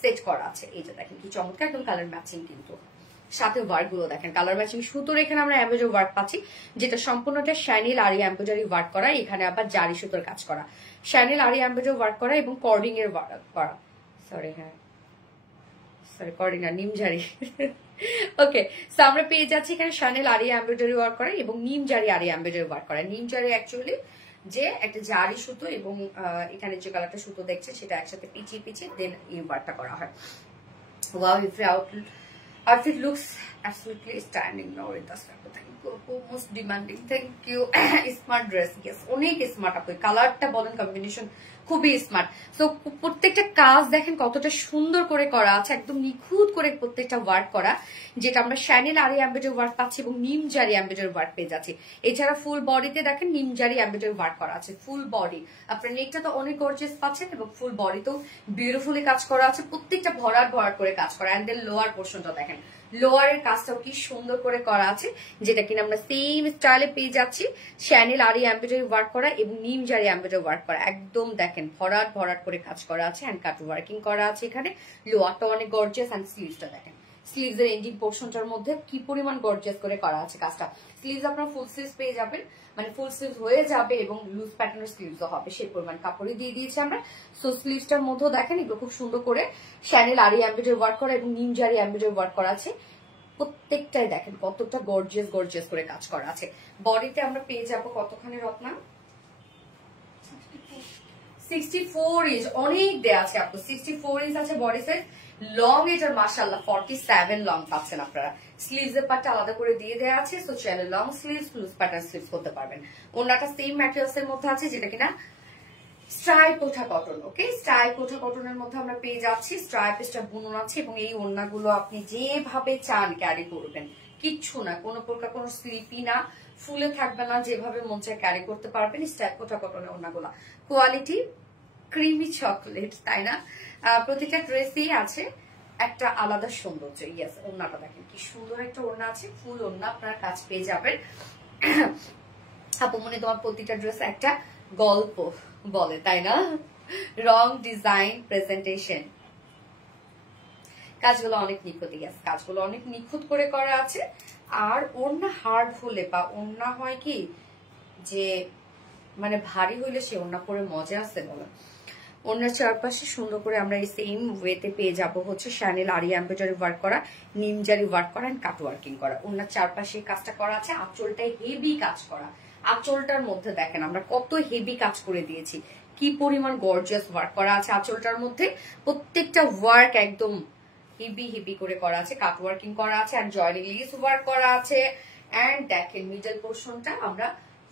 সেট করা আছে। এই যে দেখেন কি চমৎকার, একদম কালার ম্যাচিং, কিন্তু সাথে ওয়ার্ক গুলো দেখেন কালার ম্যাচিং। সুতোর এখানে আমরা এমব্রয়ডারি ওয়ার্ক পাচ্ছি, যেটা সম্পূর্ণটা শ্যানেল আরি এমব্রয়ডারি ওয়ার্ক করা, এখানে আবার জারি সুতোর কাজ করা, শ্যানেল আরি এমব্রয়ডারি ওয়ার্ক করা এবং কর্ডিং এর ওয়ার্ক করা। সরি হ্যাঁ সরি কর্ডিং না, নিমজারি। ওকে, সো আমরা পেয়ে যাচ্ছি এখানে শ্যানেল আরি এমব্রয়ডারি ওয়ার্ক করা এবং নিমজারি আরি এমব্রয়ডারি ওয়ার্ক করা। নিমজারি অ্যাকচুয়ালি যে একটা জারি সুতো এবং এখানে যে কালারটা সুতো দেখছে সেটা একসাথে পিছিয়ে পিছিয়ে দেন এই ওয়ার্কটা করা হয়। Wow, if outfit looks absolutely stunning. Nori Tasfia, thank you, most demanding, thank you. Smart dress, yes, অনেক স্মার্ট আপু, কালারটা বলেন কম্বিনেশন খুবই স্মার্ট। সো প্রত্যেকটা কাজ দেখেন কতটা সুন্দর করে করা আছে, একদম নিখুঁত করে প্রত্যেকটা ওয়ার্ক করা, যেটা আমরা শ্যানেল আরি এমব্রয়ডারি ওয়ার্ক পাচ্ছি এবং নিমজারি এমব্রয়ডারি ওয়ার্ক পেয়ে যাচ্ছি। এছাড়া ফুল বডিতে দেখেন নিমজারি এমব্রয়ডারি ওয়ার্ক করা আছে, ফুল বডি। আপনার নেকটা তো অনেক গর্জিয়াস পাচ্ছেন এবং ফুল বডিতেও বিউটিফুলি কাজ করা আছে, প্রত্যেকটা ভরাট ভরাট করে কাজ করা। এন্ড দেন লোয়ার পোর্শনটা দেখেন, লোয়ারের কাজটাও কি সুন্দর করে করা আছে, যেটা কিনা আমরা সেম স্টাইলে পেয়ে যাচ্ছি। শ্যানেল আরি এমব্রয়ডারি ওয়ার্ক করা এবং নিমজারি এমব্রয়ডারি ওয়ার্ক করা, একদম দেখেন ভরাট ভরাট করে কাজ করা আছে, হ্যান্ড কাট ওয়ার্কিং করা আছে এখানে। লোয়ারটা অনেক গর্জিয়াস, এন্ড স্লিভসটা দেখেন, স্লিভস এর এন্ডিং পোর্শনটার মধ্যে কি পরিমাণ গর্জিয়াস করে করা আছে কাজটা। স্লিভস আপনারা ফুল স্লিভস পেয়ে যাবেন, মানে ফুল স্লিভস হয়ে যাবে এবং লুজ প্যাটার্নের স্লিভসও হবে, সেই পরিমাণ কাপড়ই দিয়ে দিয়েছি আমরা। সো স্লিভসটার মধ্যেও দেখেন এগুলো খুব সুন্দর করে শ্যানেল আরি এমব্রয়ডারি ওয়ার্ক করা এবং নিমজারি এমব্রয়ডারি ওয়ার্ক করা আছে। প্রত্যেকটাই দেখেন কতটা গর্জিয়াস গর্জিয়াস করে কাজ করা আছে। বডিতে আমরা পেয়ে যাবো কতখানি রত্না, 64 ইঞ্চ, অনেক দেয়া আছে আপু, 64 ইঞ্চ আছে বডি সাইজ। লং এটার মাশাআল্লাহ 47 লং পাচ্ছেন আপনারা। স্লিভস এর পার্টটা আলাদা করে দিয়ে দেওয়া আছে, সো চাইলে long sleeves loose pattern sleeves করতে পারবেন। ওনাটা সেম ম্যাটেরিয়ালস এর মধ্যে আছে, যেটা কিনা স্ট্রাইপ কোঠা কটন। ওকে, স্ট্রাইপ কোঠা কটনের মধ্যে আমরা পেয়ে যাচ্ছি, স্ট্রাইপ স্টার বুনন আছে এবং এই ওড়নাগুলো আপনি যেভাবে চান ক্যারি করবেন, কিচ্ছু না, কোনো প্রকার কোনো স্লিপি না, ফুলে থাকবে না, যেভাবে মন চায় ক্যারি করতে পারবেন। স্ট্রাইপ কোঠা কটনের ওড়নাগুলো কোয়ালিটি ক্রিমি চকলেট, তাই না? প্রতিটা ড্রেসেই আছে একটা আলাদা সৌন্দর্য। ইয়েস, ওড়নাটা দেখেন কি সুন্দর একটা ওড়না আছে, ফুল ওড়না আপনারা কাজ পেয়ে যাবেন। আপু মনে তোমার প্রতিটা ড্রেস একটা গল্প বলে, তাই না? রং, ডিজাইন, প্রেজেন্টেশন, কাজগুলো অনেক নিখুঁত। ইয়াস, কাজগুলো অনেক নিখুঁত করে করা আছে। আর ওড়না হার্ড হলে বা ওড়না হয় কি যে মানে ভারী হইলে সে ওড়না পরে মজা আছে বলে, ওনার চারপাশে সুন্দর করে আমরা এই সেম ওয়েতে পেয়ে যাব হচ্ছে শ্যানেল আরি এমব্রয়ডারি ওয়ার্ক করা, নিমজারি ওয়ার্ক করা এন্ড কাট ওয়ার্কিং করা। ওনার চারপাশে কাজটা করা আছে, আঁচলটাই হেভি কাজ করা। আঁচলটার মধ্যে দেখেন আমরা কত হেভি কাজ করে দিয়েছি, কি পরিমাণ গর্জিয়াস ওয়ার্ক করা আছে আঁচলটার মধ্যে। প্রত্যেকটা ওয়ার্ক একদম হেভি হেভি করে করা আছে, কাট ওয়ার্কিং করা আছে এন্ড জয়েনিং লেস ওয়ার্ক করা আছে। এন্ড দেখেন মিডল পোর্শনটা আমরা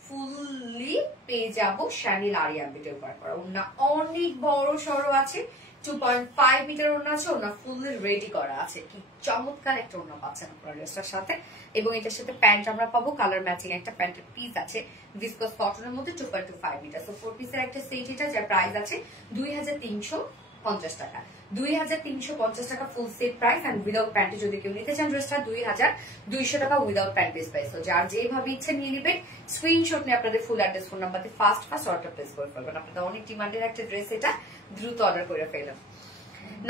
ফুললি পেয়ে যাব শ্যানেল আরি এমব্রয়ডারি ওয়ার্ক করা। ওনা অনেক বড় সড়ো আছে, 2.5 মিটার ওনা আছে, ওনা ফুললি রেডি করা আছে। কি চমৎকার একটা ওনা পাচ্ছেন আপনারা ড্রেসটার সাথে। এবং এটার সাথে প্যান্ট আমরা পাবো কালার ম্যাচিং একটা প্যান্টের পিস আছে ভিসকস কটনের মধ্যে 2.25 মিটার। সো 4 পিসের একটা সেট, এটা যার প্রাইস আছে 2350 টাকা। 2350 টাকা full set price. And without প্যান্টে যদি কেউ নিতে চান ড্রেসটা 2200 টাকা উইদাউট প্যান্ট প্রাইস। তো যার যেভাবে ইচ্ছে নিয়ে নেবেন, স্ক্রিনশট নিয়ে আপনাদের ফুল অ্যাড্রেস ফোন নাম্বার দিয়ে ফার্স্ট অর্ডার প্লেস করে ফেলবেন। আপনাদের অনেক ডিমান্ডের একটা ড্রেস, এটা দ্রুত অর্ডার করে ফেলবেন।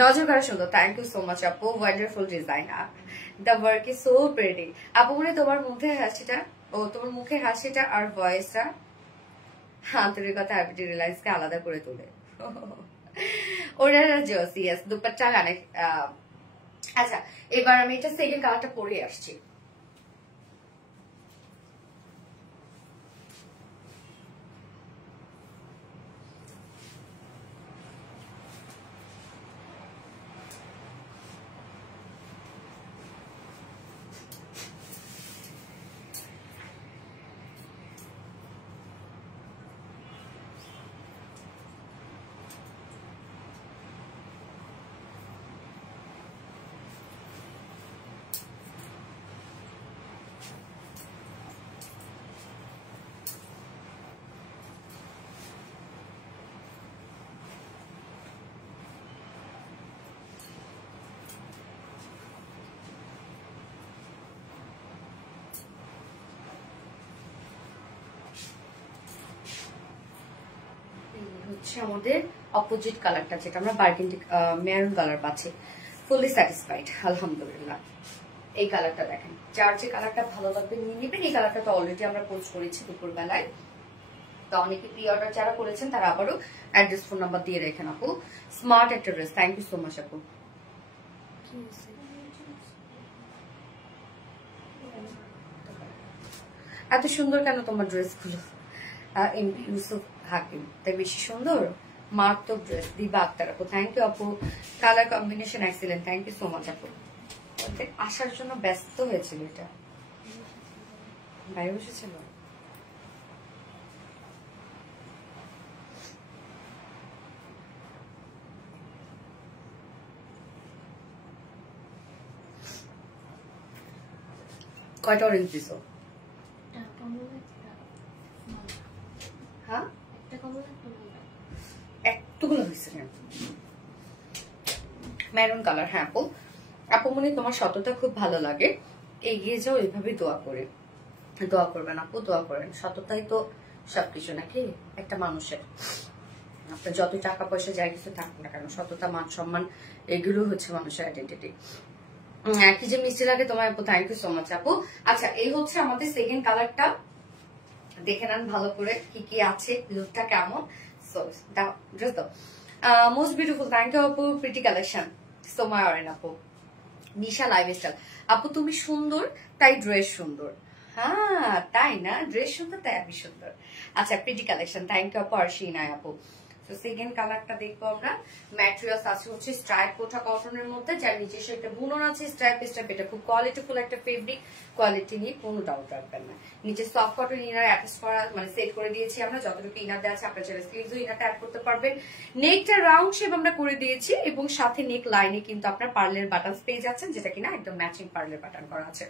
নজর করা সুন্দর, থ্যাংক ইউ সো মাচ আপু, wonderful design, the work is so pretty. আপু মনে তোমার মুখে হাসিটা, তোমার মুখে হাসিটা আর ভয়েসটা আন্তরিকতা হ্যাবিটি রিলাইজকে আলাদা করে তোলে। ওরা জার্সি, ইয়েস, দুপাট্টা অনেক। আচ্ছা, এবার আমি এটা সেকেন্ড কালারটা পরে আসছি। হচ্ছে আমাদের অপোজিট কালারটা, যেটা আমরা বার্গেন্ডি মেরুন কালার পাচ্ছি। ফুললি স্যাটিসফাইড আলহামদুলিল্লাহ। এই কালারটা দেখেন, যার যে কালারটা ভালো লাগবে নিয়ে নেবেন। এই কালারটা তো অলরেডি আমরা পোস্ট করেছি দুপুর বেলায়, তো অনেকে প্রি অর্ডার যারা করেছেন তারা আবারও অ্যাড্রেস ফোন নাম্বার দিয়ে রেখেন। আপু স্মার্ট একটা dress, thank you so much আপু। এত সুন্দর কেন তোমার ড্রেস গুলো? ইউসুফ হাকিম, তাই বেশি সুন্দর, মারাত্মক ড্রেস। দিবা আক্তার আপু, থ্যাংক ইউ আপু, colour combination excellent, thank you so much আপু। আসার জন্য ব্যস্ত হয়েছিল, এটা বাইরে বসেছিল। কয়টা অরেঞ্জ দিছো? হ্যাঁ, একটুগুলো হয়েছে। Maroon colour. হ্যাঁ আপু, আপু মনে তোমার সততা খুব ভালো লাগে, এগিয়ে যাও এভাবে দোয়া করে। দোয়া করবেন আপু, দোয়া করেন। সততাই তো সবকিছু নাকি একটা মানুষের। আপনার যত টাকা পয়সা যাই কিছু থাকুক না কেন, সততা, মান সম্মান এগুলো হচ্ছে মানুষের আইডেন্টিটি। কি যে মিষ্টি লাগে তোমার আপু, থ্যাংক ইউ সো মাচ আপু। আচ্ছা, এই হচ্ছে আমাদের সেকেন্ড কালারটা, দেখে নেন ভালো করে কি কি আছে, লুকটা কেমন। সো ড্রেস দাও, মোস্ট বিউটিফুল, থ্যাংক ইউ আপু। প্রিটি কালেকশন, সোমায় অরেন আপু। নিশা লাইফস্টাইল আপু, তুমি সুন্দর তাই ড্রেস সুন্দর। হ্যাঁ তাই না, ড্রেস সুন্দর তাই আমি সুন্দর। আচ্ছা, প্রিটি কালেকশন, থ্যাংক ইউ আপু। আর সিনাই আপু। তো সেকেন্ড কালারটা দেখবো আমরা। ম্যাটেরিয়ালস আছে হচ্ছে স্ট্রাইপ কোটা কটনের মধ্যে, যার নিজস্ব একটা বুনন আছে স্ট্রাইপ স্ট্রাইপ। এটা খুব কোয়ালিটিফুল একটা ফেব্রিক, কোয়ালিটি নিয়ে কোনো ডাউট রাখবেন না। নিচে সফট কটন ইনার অ্যাটাচ করা, মানে সেট করে দিয়েছি আমরা। যতটুকু ইনার দেওয়া আছে আপনার চাইলে স্লিভসও ইনারটা অ্যাড করতে পারবেন। নেকটা রাউন্ড শেপ আমরা করে দিয়েছি, এবং সাথে নেক লাইনে কিন্তু আপনার পার্লের বাটন পেয়ে যাচ্ছেন, যেটা কিনা একদম ম্যাচিং পার্লের বাটন করা আছে।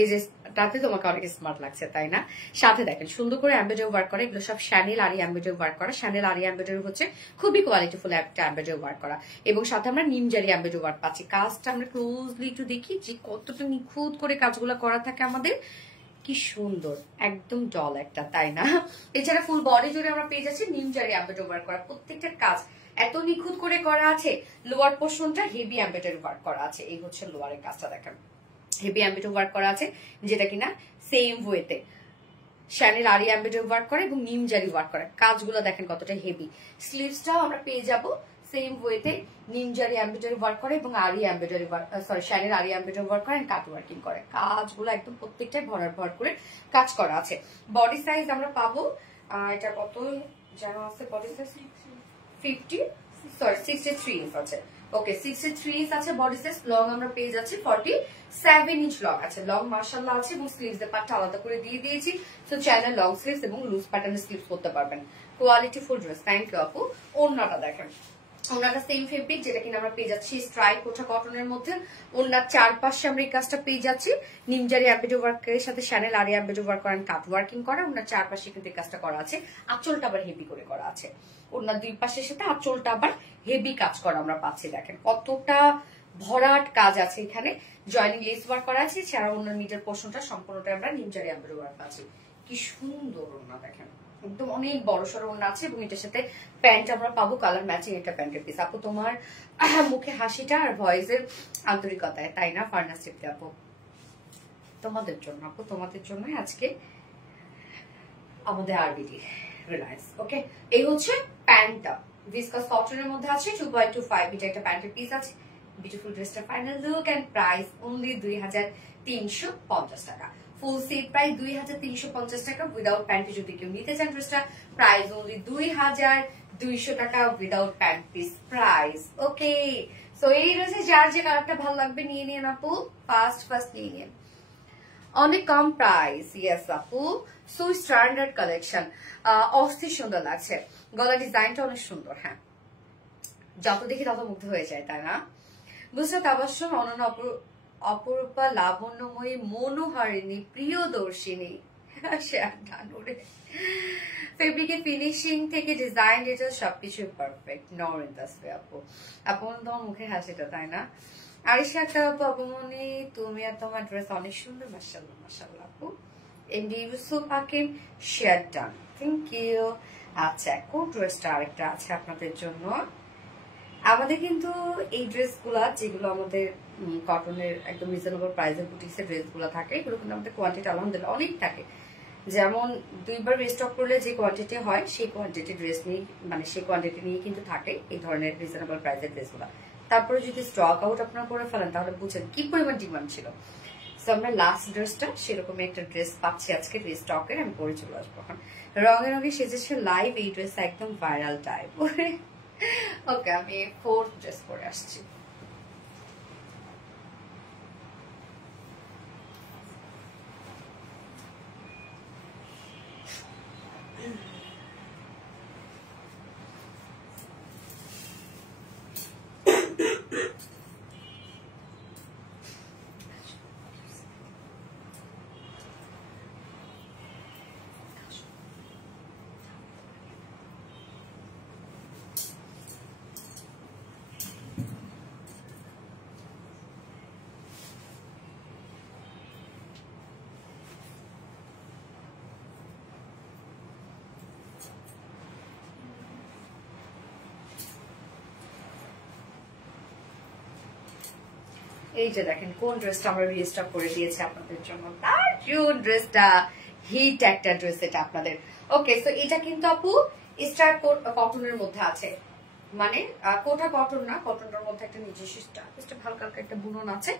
এই যে তাতে তোমাকে অনেক স্মার্ট লাগছে তাই না? সাথে দেখেন সুন্দর করে এমব্রয়ডারি ওয়ার্ক করা, এগুলো সব শ্যানেল আরি এমব্রয়ডারি ওয়ার্ক করা। শ্যানেল আরি এমব্রয়ডারি হচ্ছে খুবই কোয়ালিটিফুল একটা এমব্রয়ডারি ওয়ার্ক করা, এবং সাথে আমরা নিমজারি এমব্রয়ডারি ওয়ার্ক পাচ্ছি। কাজটা আমরা ক্লোজলি একটু দেখি যে কতটা নিখুঁত করে কাজগুলো করা থাকে আমাদের। কি সুন্দর, একদম ডল একটা, তাই না? এছাড়া ফুল বডি জুড়ে আমরা পেয়ে যাচ্ছি নিমজারি এমব্রয়ডারি ওয়ার্ক করা। প্রত্যেকটা কাজ এত নিখুঁত করে করা আছে। লোয়ার পোর্শনটা হেভি এমব্রয়ডারি ওয়ার্ক করা আছে। এই হচ্ছে লোয়ারের কাজটা, দেখেন হেভি এমব্রয়ডারি ওয়ার্ক করা আছে, যেটা কিনা সেম ওয়েতে শ্যানেল আরি এমব্রয়ডারি ওয়ার্ক করে এবং নিম জারি ওয়ার্ক করে। কাজগুলো দেখেন কতটা হেভি। স্লিভসটাও আমরা পেয়ে যাব সেম ওয়েতে নিম জারি এমব্রয়ডারি ওয়ার্ক করে এবং আরি এমব্রয়ডারি ওয়ার্ক, সরি শ্যানেল আরি এমব্রয়ডারি ওয়ার্ক করে, কাট ওয়ার্কিং করে। কাজগুলো একদম প্রত্যেকটাই ভর করে কাজ করা আছে। বডি সাইজ আমরা পাবো, এটা কত যেন আছে বডি সাইজ 63 ইঞ্চ আছে। ওকে 63 ইঞ্চ আছে বডি সাইজ। লং আমরা পেয়ে যাচ্ছি 47 ইঞ্চ লং আছে। লং মাশাআল্লাহ আছে এবং স্লিভস এর পার্টটা আলাদা করে দিয়ে দিয়েছি। সো চাইলে লং স্লিভস এবং লুজ প্যাটার্নের স্লিভস করতে পারবেন। Quality full dress. Thank you আপু। ওড়নাটা দেখেন, ওনাটা সেম ফেব্রিক যেটা কিনা আমরা পেয়ে যাচ্ছি স্ট্রাইপ কোটা কটনের মধ্যে। ওনার চারপাশে আমরা এই কাজটা পেয়ে যাচ্ছি নিমজারি এমব্রয়ডারি ওয়ার্কের সাথে শ্যানেল আরি এমব্রয়ডারি ওয়ার্ক করেন, কাট ওয়ার্কিং করা। ওনার চারপাশে কিন্তু এই কাজটা করা আছে। আঁচলটা আবার হেভি করে করা আছে। ওনার দুই পাশের সাথে আঁচলটা আবার হেভি কাজ করা আমরা পাচ্ছি। দেখেন কতটা ভরাট কাজ আছে এখানে। জয়েনিং লেস ওয়ার্ক করা আছে, এছাড়া ওনার মিডল পোর্শনটা সম্পূর্ণটা আমরা নিমজারি এমব্রয়ডারি ওয়ার্ক পাচ্ছি। কি সুন্দর ওনা দেখেন, একদম অনেক বড় সড়ো ওনা আছে এবং এটার সাথে প্যান্ট আমরা পাবো কালার ম্যাচিং একটা প্যান্টের পিস। আপু তোমার মুখে হাসিটা আর ভয়েসের আন্তরিকতায়, তাই না ফার্নাস টিপতে আপু? তোমাদের জন্য আপু, তোমাদের জন্য আজকে আমাদের আরবিডি রিলায়েন্স। ওকে, এই হচ্ছে প্যান্টটা, ভিসকাস কটনের মধ্যে আছে, 2.25 এটা একটা প্যান্টের পিস আছে। বিউটিফুল ড্রেসটা final look and price only 2350 টাকা। ফুল সেট প্রাইস 2350 টাকা। উইদাউট প্যান্টে যদি কেউ নিতে চান ড্রেসটা প্রাইস অনলি 2200 টাকা উইদাউট প্যান্ট পিস প্রাইস। ওকে, সো এই ড্রেসে যার যে কালারটা ভালো লাগবে নিয়ে নিন আপু, ফার্স্ট নিয়ে নিন। অনেক কম প্রাইস। ইয়েস আপু, সো স্ট্যান্ডার্ড কালেকশন, অস্থির সুন্দর লাগছে। গলা ডিজাইনটা অনেক সুন্দর। হ্যাঁ, যত দেখি তত মুগ্ধ হয়ে যায়, তাই না? বুঝতে তাবাসসুম অনন্য অপরূপা লাবণ্যময়ী মনোহারিণী প্রিয়দর্শিনী। ফেব্রিকের ফিনিশিং থেকে ডিজাইন ডিটেইলস সবকিছু পারফেক্ট। নরিন তাসফি আপু, আপন তোমার মুখে হাসিটা, তাই না? আরিশা আক্তার আপু, আপমনি তুমি আর তোমার ড্রেস অনেক সুন্দর। মাশাআল্লাহ মাশাআল্লাহ আপু। MD Yusuf Hakim share done, thank you. আচ্ছা, কোন ড্রেসটা আরেকটা আছে আপনাদের জন্য? আমাদের কিন্তু এই ড্রেসগুলা যেগুলো আমাদের কটনের একদম রিজনেবল প্রাইসের বুটিক্সের ড্রেসগুলো থাকে, এগুলো কিন্তু আমাদের কোয়ান্টিটি আলহামদুলিল্লাহ অনেক থাকে। যেমন দুইবার রিস্টক করলে যে কোয়ান্টিটি হয় সেই কোয়ান্টিটি ড্রেস নিয়ে, মানে সেই কোয়ান্টিটি নিয়ে কিন্তু থাকে এই ধরনের রিজনেবল প্রাইসের ড্রেসগুলো। তারপরে যদি স্টক আউট আপনারা করে ফেলেন তাহলে বুঝেন কি পরিমাণ ডিমান্ড ছিল। সো আমরা লাস্ট ড্রেসটা সেরকমই একটা ড্রেস পাচ্ছি আজকে রিস্টকের, আমি পরে চলে আসবো। এখন রঙে রঙে সেজেছে লাইভ এই ড্রেস, একদম ভাইরাল টাইপ। ওকে, আমি ফোর্থ ড্রেস পরে আসছি। এই যে দেখেন কোন ড্রেসটা আমরা রিস্টক করে দিয়েছি আপনাদের জন্য। তার জুন ড্রেসটা হিট একটা ড্রেস এটা আপনাদের। ওকে, সো এটা কিন্তু আপু স্টার কটনের মধ্যে আছে, মানে কোটা কটন না, কটনের মধ্যে একটা নিজস্ব স্টার হালকা হালকা একটা বুনন আছে।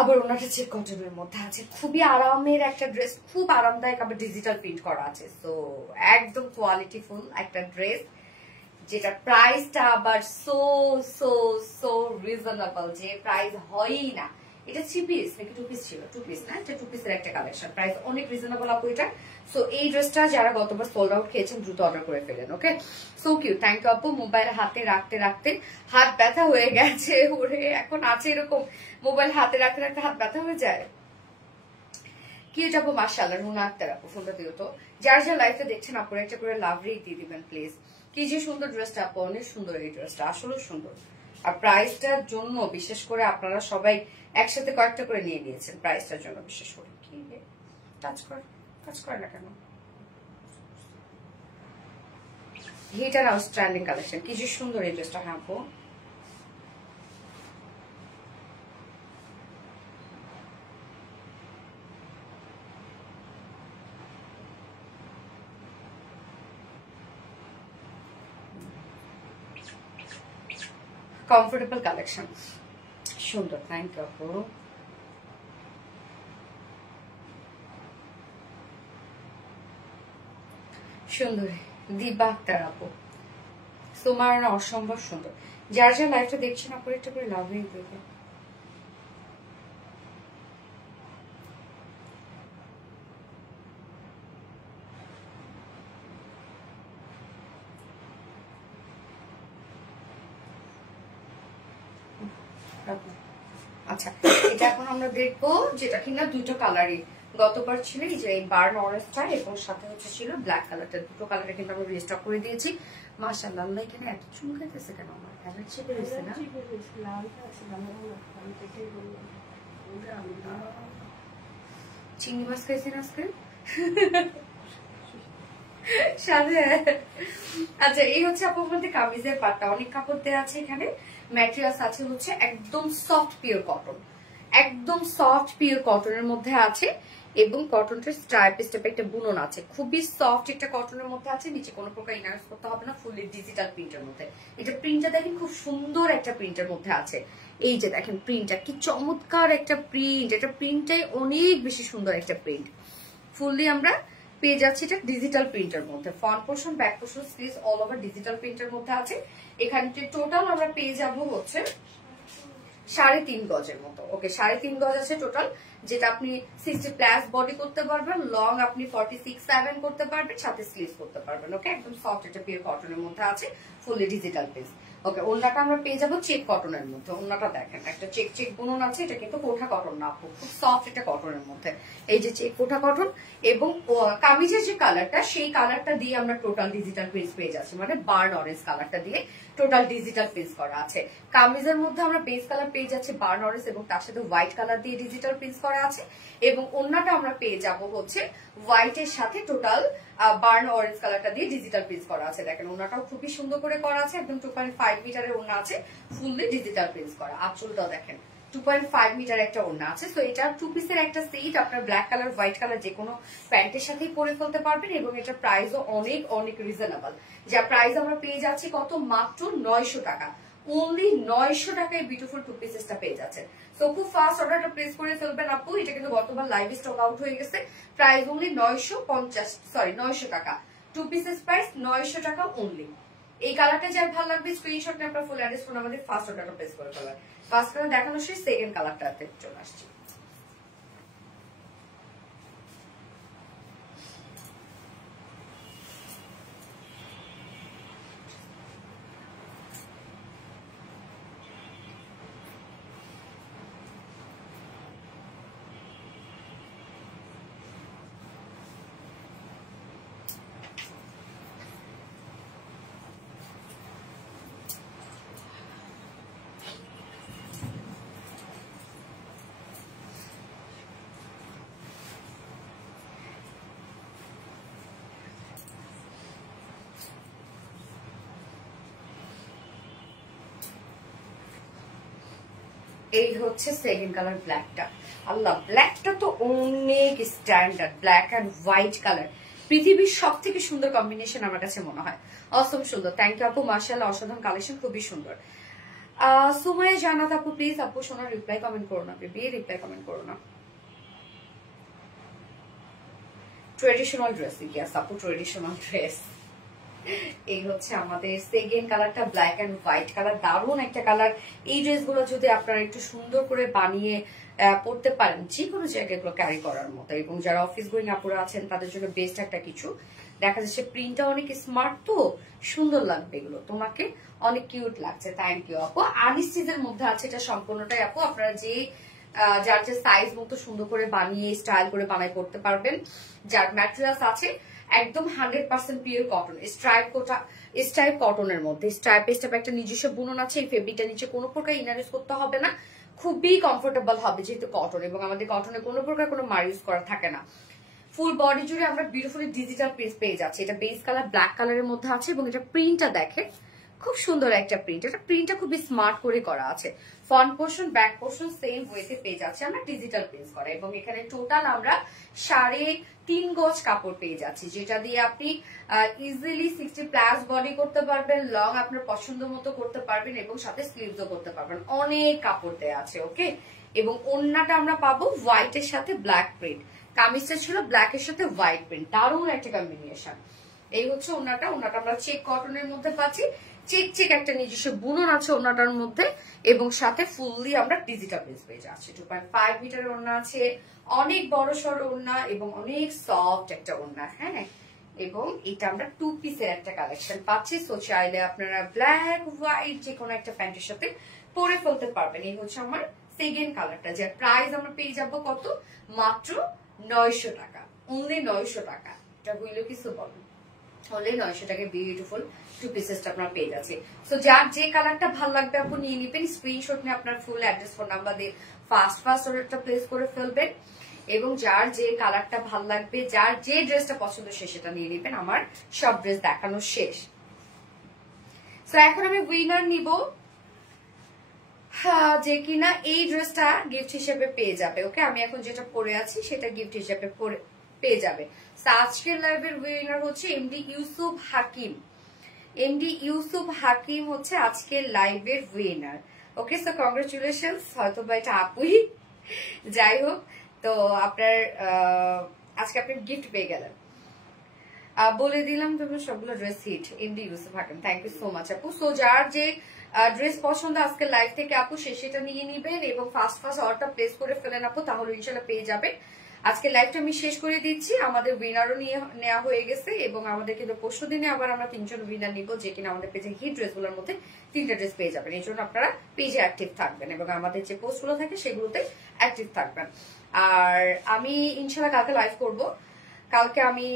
আবার ওনাটা যে কটনের মধ্যে আছে, খুবই আরামের একটা ড্রেস, খুব আরামদায়ক। আবার ডিজিটাল প্রিন্ট করা আছে। সো একদম কোয়ালিটিফুল একটা ড্রেস, যেটা প্রাইসটা আবার সো সো সো রিজনেবল, যে প্রাইস হয়ই না। এটা 3 পিস নাকি 2 পিস ছিল? 2 পিস না, এটা 2 পিসের একটা কালেকশন। প্রাইস অনেক রিজনেবল আপু এটা। সো এই ড্রেসটা যারা গতবার সোল্ড আউট খেয়েছেন দ্রুত অর্ডার করে ফেলেন। ওকে, সো কিউট। থ্যাংক ইউ আপু। মোবাইল হাতে রাখতে রাখতে হাত ব্যথা হয়ে গেছে। ওরে এখন আছে এরকম, মোবাইল হাতে রাখতে রাখতে হাত ব্যথা হয়ে যায়। কিউট আপু, মাশাআল্লাহ। রুনা আক্তার আপু, ফোনটা দিও তো। যার যা লাইফে দেখছেন আপুরা একটা করে লাভ রেট দিয়ে দিবেন প্লিজ। কি যে সুন্দর ড্রেসটা আপু, অনেক সুন্দর এই ড্রেসটা, আসলে সুন্দর। আর প্রাইসটার জন্য বিশেষ করে আপনারা সবাই একসাথে কয়েকটা করে নিয়ে নিয়েছেন প্রাইসটার জন্য বিশেষ করে। কি কাজ করে না কেন? হিট আর আউটস্ট্যান্ডিং কালেকশন, কি যে সুন্দর এই ড্রেসটা। হ্যাঁ আপু, কমফোর্টেবল কালেকশন, সুন্দর। থ্যাংক ইউ আপু। সুন্দর দিবা আক্তার আপু, তোমার অসম্ভব সুন্দর। যার যার লাইফটা দেখছেন আপু একটা করে লাভ হয়ে দেবে। আচ্ছা, এটা এখন আমরা দেখবো যেটা কিনা দুটো কালারই। গতবার ছিল এই যে এই বার্ন অরেঞ্জটা এবং সাথে হচ্ছে ছিল ব্ল্যাক কালারটা, দুটো কালারে কিন্তু আমরা রিস্টক করে দিয়েছি। মাশাআল্লাহ, আল্লাহ এখানে এত চুলকাইতেছে কেন? আমার অ্যালার্জি বেরিয়েছে না? চিংড়ি মাছ খাইছেন আজকে সাথে? আচ্ছা, এই হচ্ছে আপনার মধ্যে কামিজের পাটটা, অনেক কাপড় দেওয়া আছে এখানে। ম্যাটেরিয়ালস আছে হচ্ছে একদম সফট পিওর কটন, একদম সফট পিওর কটনের মধ্যে আছে এবং কটনটার স্ট্রাইপ স্টেপ একটা বুনন আছে, খুবই সফট একটা কটনের মধ্যে আছে। নিচে কোনো প্রকার ইনার্স করতে হবে না, ফুললি ডিজিটাল প্রিন্টের মধ্যে। এটা প্রিন্টটা দেখেন খুব সুন্দর একটা প্রিন্টের মধ্যে আছে। এই যে দেখেন প্রিন্টটা কি চমৎকার একটা প্রিন্ট, এটা প্রিন্টটাই অনেক বেশি সুন্দর একটা প্রিন্ট। ফুললি আমরা পেয়ে যাচ্ছি এটা ডিজিটাল প্রিন্টের মধ্যে। Front portion, back portion, sleeves all over digital প্রিন্টের মধ্যে আছে। এখানে টোটাল আমরা পেয়ে যাব হচ্ছে 3.5 গজের মতো। ওকে, 3.5 গজ আছে টোটাল, যেটা আপনি 60+ বডি করতে পারবেন, লং আপনি 46-7 করতে পারবেন, সাথে স্লিভস করতে পারবেন। ওকে, একদম সফট একটা পিওর কটনের মধ্যে আছে, ফুললি ডিজিটাল পিস। ওকে, ওন্নাটা আমরা পেয়ে যাবো চেক কটনের মধ্যে। ওন্নাটা দেখেন একটা চেক চেক বুনন আছে, এটা কিন্তু কোঠা কটন না আপু, খুব সফট একটা কটনের মধ্যে। এই যে চেক কোঠা কটন এবং কামিজের যে কালারটা, সেই কালারটা দিয়ে আমরা টোটাল ডিজিটাল প্রিন্ট পেয়ে যাচ্ছি, মানে বার্ন অরেঞ্জ কালারটা দিয়ে টোটাল ডিজিটাল প্রিন্ট করা আছে। কামিজের মধ্যে আমরা বেস কালার পেয়ে যাচ্ছি বার্ন অরেঞ্জ এবং তার সাথে হোয়াইট কালার দিয়ে ডিজিটাল প্রিন্ট করা আছে। এবং ওন্নাটা আমরা পেয়ে যাব হচ্ছে হোয়াইটের সাথে টোটাল বার্ন অরেঞ্জ কালারটা দিয়ে ডিজিটাল প্রিন্ট করা আছে। দেখেন ওন্নাটাও খুবই সুন্দর করে করা আছে, একদম 2.5 মিটারের ওন্না আছে, ফুললি ডিজিটাল প্রিন্ট করা। আঁচলটাও দেখেন 2.5 মিটার একটা ওন্না আছে। তো এটা 2 পিসের একটা সেট, আপনার ব্ল্যাক কালার হোয়াইট কালার যে কোনো প্যান্টের সাথেই পরে ফেলতে পারবেন এবং এটা প্রাইসও অনেক অনেক রিজনেবল। যা প্রাইস আমরা পেয়ে যাচ্ছি কত, মাত্র 900 টাকা। অনলি 900 টাকায় বিউটিফুল 2 পিসেসটা পেয়ে যাচ্ছেন। সো খুব ফাস্ট অর্ডারটা প্লেস করে ফেলবেন আপু, এটা কিন্তু গতবার লাইভে স্টক আউট হয়ে গেছে। প্রাইস অনলি 900 টাকা, 2 পিসেস প্রাইস 900 টাকা অনলি। এই কালারটা যার ভালো লাগবে স্ক্রিনশট নিয়ে আপনার ফুল অ্যাড্রেস ফোন আমাদের ফার্স্ট অর্ডারটা প্লেস করে ফেলবেন। ফার্স্ট কালার দেখানো শেষ, সেকেন্ড কালারটাতে চলে আসছি। এই হচ্ছে সেকেন্ড কালার ব্ল্যাকটা। আল্লাহ, ব্ল্যাকটা তো অনেক standard, black and white colour পৃথিবীর সব থেকে সুন্দর কম্বিনেশন আমার কাছে মনে হয়। অসম সুন্দর, থ্যাংক ইউ আপু, মাশাআল্লাহ অসাধারণ কালেকশন, খুবই সুন্দর। সুমাইয়া জানাত আপু, প্লিজ আপু শোনার রিপ্লাই কমেন্ট করো না, বেবি রিপ্লাই কমেন্ট করো না। ট্রেডিশনাল ড্রেস, ইয়েস আপু ট্রেডিশনাল ড্রেস। এই হচ্ছে আমাদের সেকেন্ড কালারটা, ব্ল্যাক এন্ড হোয়াইট কালার, দারুণ একটা কালার। এই ড্রেসগুলো যদি আপনারা একটু সুন্দর করে বানিয়ে পড়তে পারেন, যে কোনো জায়গায় এগুলো ক্যারি করার মতো, এবং যারা অফিস গোয়িং আপুরা আছেন তাদের জন্য বেস্ট একটা কিছু। দেখা যাচ্ছে প্রিন্টটা অনেক স্মার্ট, তো সুন্দর লাগবে এগুলো, তোমাকে অনেক কিউট লাগছে। থ্যাংক ইউ আপু। আনস্টিচের মধ্যে আছে এটা সম্পূর্ণটাই আপু, আপনারা যে যার যে সাইজ মতো সুন্দর করে বানিয়ে স্টাইল করে বানাই করতে পারবেন। যার ম্যাটেরিয়ালস আছে একদম 100% পিওর কটন, স্ট্রাইপ কটনের মধ্যে। স্ট্রাইপ একটা নিজস্ব বুনন আছে, এই ফেব্রিকটা নিচে কোনো প্রকার ইনার ইউজ করতে হবে না, খুবই কমফোর্টেবল হবে যেহেতু কটন, এবং আমাদের কটনে কোনো প্রকার কোনো মার ইউজ করা থাকে না। ফুল বডি জুড়ে আমরা বিউটিফুলি ডিজিটাল প্রিন্ট পেয়ে যাচ্ছি। এটা বেস কালার ব্ল্যাক কালারের মধ্যে আছে এবং এটা প্রিন্টটা দেখে খুব সুন্দর একটা প্রিন্ট। এটা প্রিন্টটা খুবই স্মার্ট করে করা আছে। Front portion back portion same ওয়েতে পেয়ে যাচ্ছে আমরা ডিজিটাল প্রিন্ট করা, এবং এখানে টোটাল আমরা 3.5 গজ কাপড় পেয়ে যাচ্ছি, যেটা দিয়ে আপনি ইজিলি 60+ বডি করতে পারবেন, লং আপনার পছন্দ মতো করতে পারবেন, এবং সাথে স্লিভসও করতে পারবেন। অনেক কাপড় দেয়া আছে, ওকে। এবং ওড়নাটা আমরা পাবো হোয়াইটের সাথে ব্ল্যাক প্রিন্ট, কামিজটা ছিল ব্ল্যাকের সাথে হোয়াইট প্রিন্ট, দারুণ একটা কম্বিনেশন। এই হচ্ছে ওড়নাটা। ওড়নাটা আমরা চেক কটনের মধ্যে পাচ্ছি, চেক একটা নিজস্ব বুনন আছে ওড়নাটার মধ্যে, এবং সাথে ফুললি আমরা ডিজিটাল প্রিন্ট পেয়ে যাচ্ছি। 2.5 মিটার ওড়না আছে, অনেক বড় সড় ওড়না এবং অনেক সফট একটা ওড়না, হ্যাঁ। এবং এটা আমরা 2 পিসের একটা কালেকশন পাচ্ছি। সো চাইলে আপনারা ব্ল্যাক হোয়াইট যে কোনো একটা প্যান্টের সাথে পরে ফেলতে পারবেন। এই হচ্ছে আমার সেকেন্ড কালারটা, যার প্রাইস আমরা পেয়ে যাবো কত, মাত্র 900 টাকা, অনলি 900 টাকা। এটা হইল কিছু বলুন, অনলি 900 টাকা বিউটিফুল 2 পিসেসটা আপনারা পেয়ে যাচ্ছে। সো যার যে কালারটা ভালো লাগবে আপনি নিয়ে নিবেন, স্ক্রিনশট নিয়ে আপনার ফুল অ্যাড্রেস ফোন নাম্বার দিয়ে ফাস্ট অর্ডারটা প্লেস করে ফেলবেন, এবং যার যে কালারটা ভালো লাগবে, যার যে ড্রেসটা পছন্দ সে সেটা নিয়ে নিবেন। আমার সব ড্রেস দেখানো শেষ। সো এখন আমি উইনার নিব, যে কিনা এই ড্রেসটা গিফট হিসেবে পেয়ে যাবে, ওকে। আমি এখন যেটা পরে আছি সেটা গিফট হিসেবে পেয়ে যাবে। আজকের লাইভের উইনার হচ্ছে এমডি ইউসুফ হাকিম। এমডি ইউসুফ হাকিম হচ্ছে আজকের লাইভের উইনার, ওকে। সো কংগ্রেচুলেশনস, হয়তো বা এটা আপুই, যাই হোক। তো আপনার আজকে আপনি গিফট পেয়ে গেলেন। বলে দিলাম তুমি সবগুলো dress hit, MD Yusuf Hakim. Thank you so much আপু। সো যার যে ড্রেস পছন্দ আজকে লাইভ থেকে আপু সেটা নিয়ে নিবেন, এবং ফার্স্ট অর্ডারটা প্লেস করে ফেলেন আপু, তাহলে ইনশাল্লাহ পেয়ে যাবেন। আজকে লাইভটা আমি শেষ করে দিচ্ছি, আমাদের উইনারও নেওয়া হয়ে গেছে, এবং আমাদের কিন্তু পরশু দিনে আবার আমরা 3 জন উইনার নিব, যে কিনা আমাদের পেজে হিট ড্রেসগুলোর মধ্যে 3টা ড্রেস পেয়ে যাবেন। এই জন্য আপনারা পেজে অ্যাক্টিভ থাকবেন, এবং আমাদের যে পোস্টগুলো থাকে সেগুলোতে অ্যাক্টিভ থাকবেন। আর আমি ইনশাল্লাহ কালকে লাইভ করব, কালকে আমি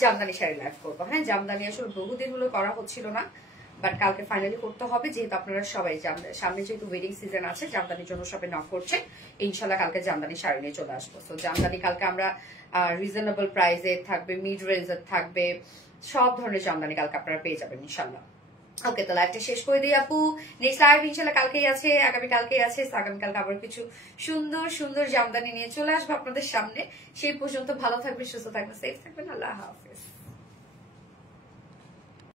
জামদানি শাড়ি লাইভ করবো, হ্যাঁ। জামদানি আসলে বহুদিন হলো করা হচ্ছিল না, বাট কালকে ফাইনালি করতে হবে, যেহেতু আপনারা সবাই সামনে যেহেতু ওয়েডিং সিজন আছে, জামদানির জন্য সবাই নক করছে। ইনশাল্লাহ কালকে জামদানি শাড়ি নিয়ে চলে আসবো। তো জামদানি কালকে আমরা রিজনেবল প্রাইসে থাকবে, মিড রেঞ্জের থাকবে, সব ধরনের জামদানি কালকে আপনারা পেয়ে যাবেন ইনশাল্লাহ। ওকে, তো লাইভটা শেষ করে দিই আপু। নেক্সট লাইভ ইনশাল্লাহ কালকেই আছে, আগামীকালকেই আছে। আগামীকালকে আবার কিছু সুন্দর সুন্দর জামদানি নিয়ে চলে আসবো আপনাদের সামনে। সেই পর্যন্ত ভালো থাকবেন, সুস্থ থাকবেন, সেফ থাকবেন। আল্লাহ হাফেজ।